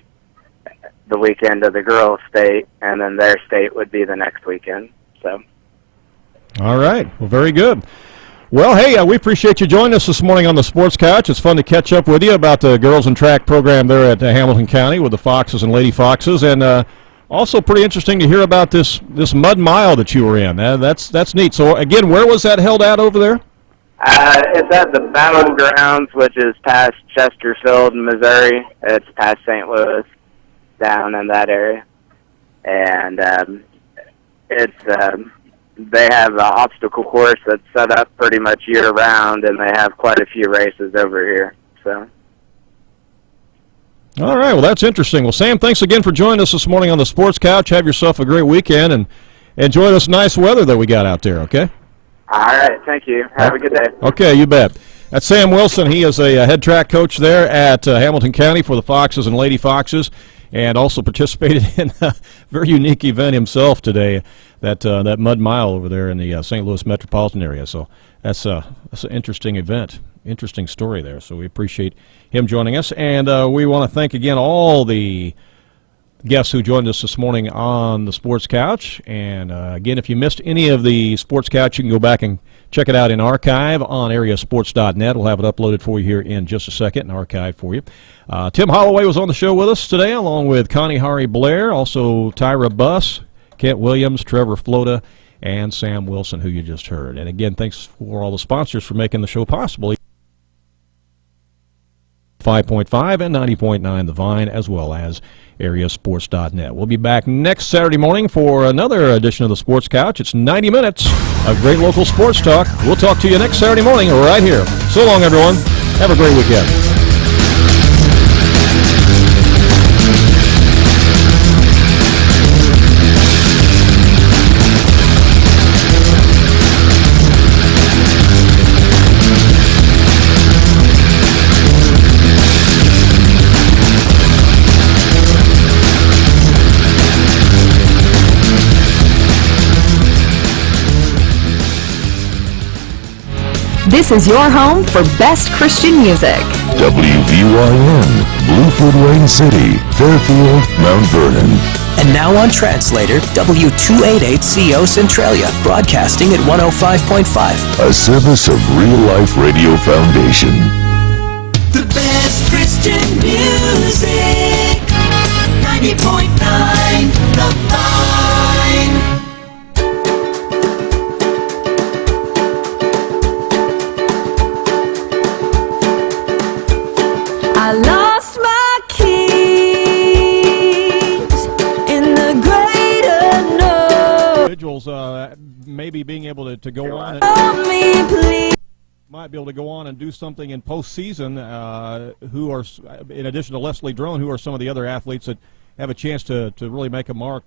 the weekend of the girls' state, and then their state would be the next weekend. So, all right, well, very good. Well, hey, we appreciate you joining us this morning on the Sports Couch. It's fun to catch up with you about the girls and track program there at Hamilton County with the Foxes and Lady Foxes, and also pretty interesting to hear about this mud mile that you were in. That's neat. So again, where was that held at over there? It's at the Battlegrounds, which is past Chesterfield, Missouri. It's past St. Louis, down in that area. And they have an obstacle course that's set up pretty much year-round, and they have quite a few races over here. So. All right, well, that's interesting. Well, Sam, thanks again for joining us this morning on the Sports Couch. Have yourself a great weekend, and enjoy this nice weather that we got out there, okay? All right, thank you. Have a good day. Okay, you bet. That's Sam Wilson. He is a head track coach there at Hamilton County for the Foxes and Lady Foxes, and also participated in a very unique event himself today, that mud mile over there in the St. Louis metropolitan area. So that's an interesting event, interesting story there. So we appreciate him joining us, and we want to thank again all the guests who joined us this morning on the Sports Couch. And again, if you missed any of the Sports Couch, you can go back and check it out in archive on areasports.net. We'll have it uploaded for you here in just a second and archived for you. Tim Holloway was on the show with us today, along with Connie Harre-Blair, also Tyra Buss, Kent Williams, Trevor Flota, and Sam Wilson, who you just heard. And again, thanks for all the sponsors for making the show possible. 5.5 and 90.9 The Vine, as well as areasports.net. We'll be back next Saturday morning for another edition of the Sports Couch. It's 90 minutes of great local sports talk. We'll talk to you next Saturday morning right here. So long, everyone. Have a great weekend. This is your home for best Christian music. WVYN, Bluefoot Wayne City, Fairfield, Mount Vernon. And now on Translator, W288CO Centralia, broadcasting at 105.5. A service of Real Life Radio Foundation. The best Christian music. 90.9 The Vine. I lost my keys in the great unknown. Individuals maybe being able to go on might be able to go on and do something in postseason, who are, in addition to Leslie Drone, who are some of the other athletes that have a chance to really make a mark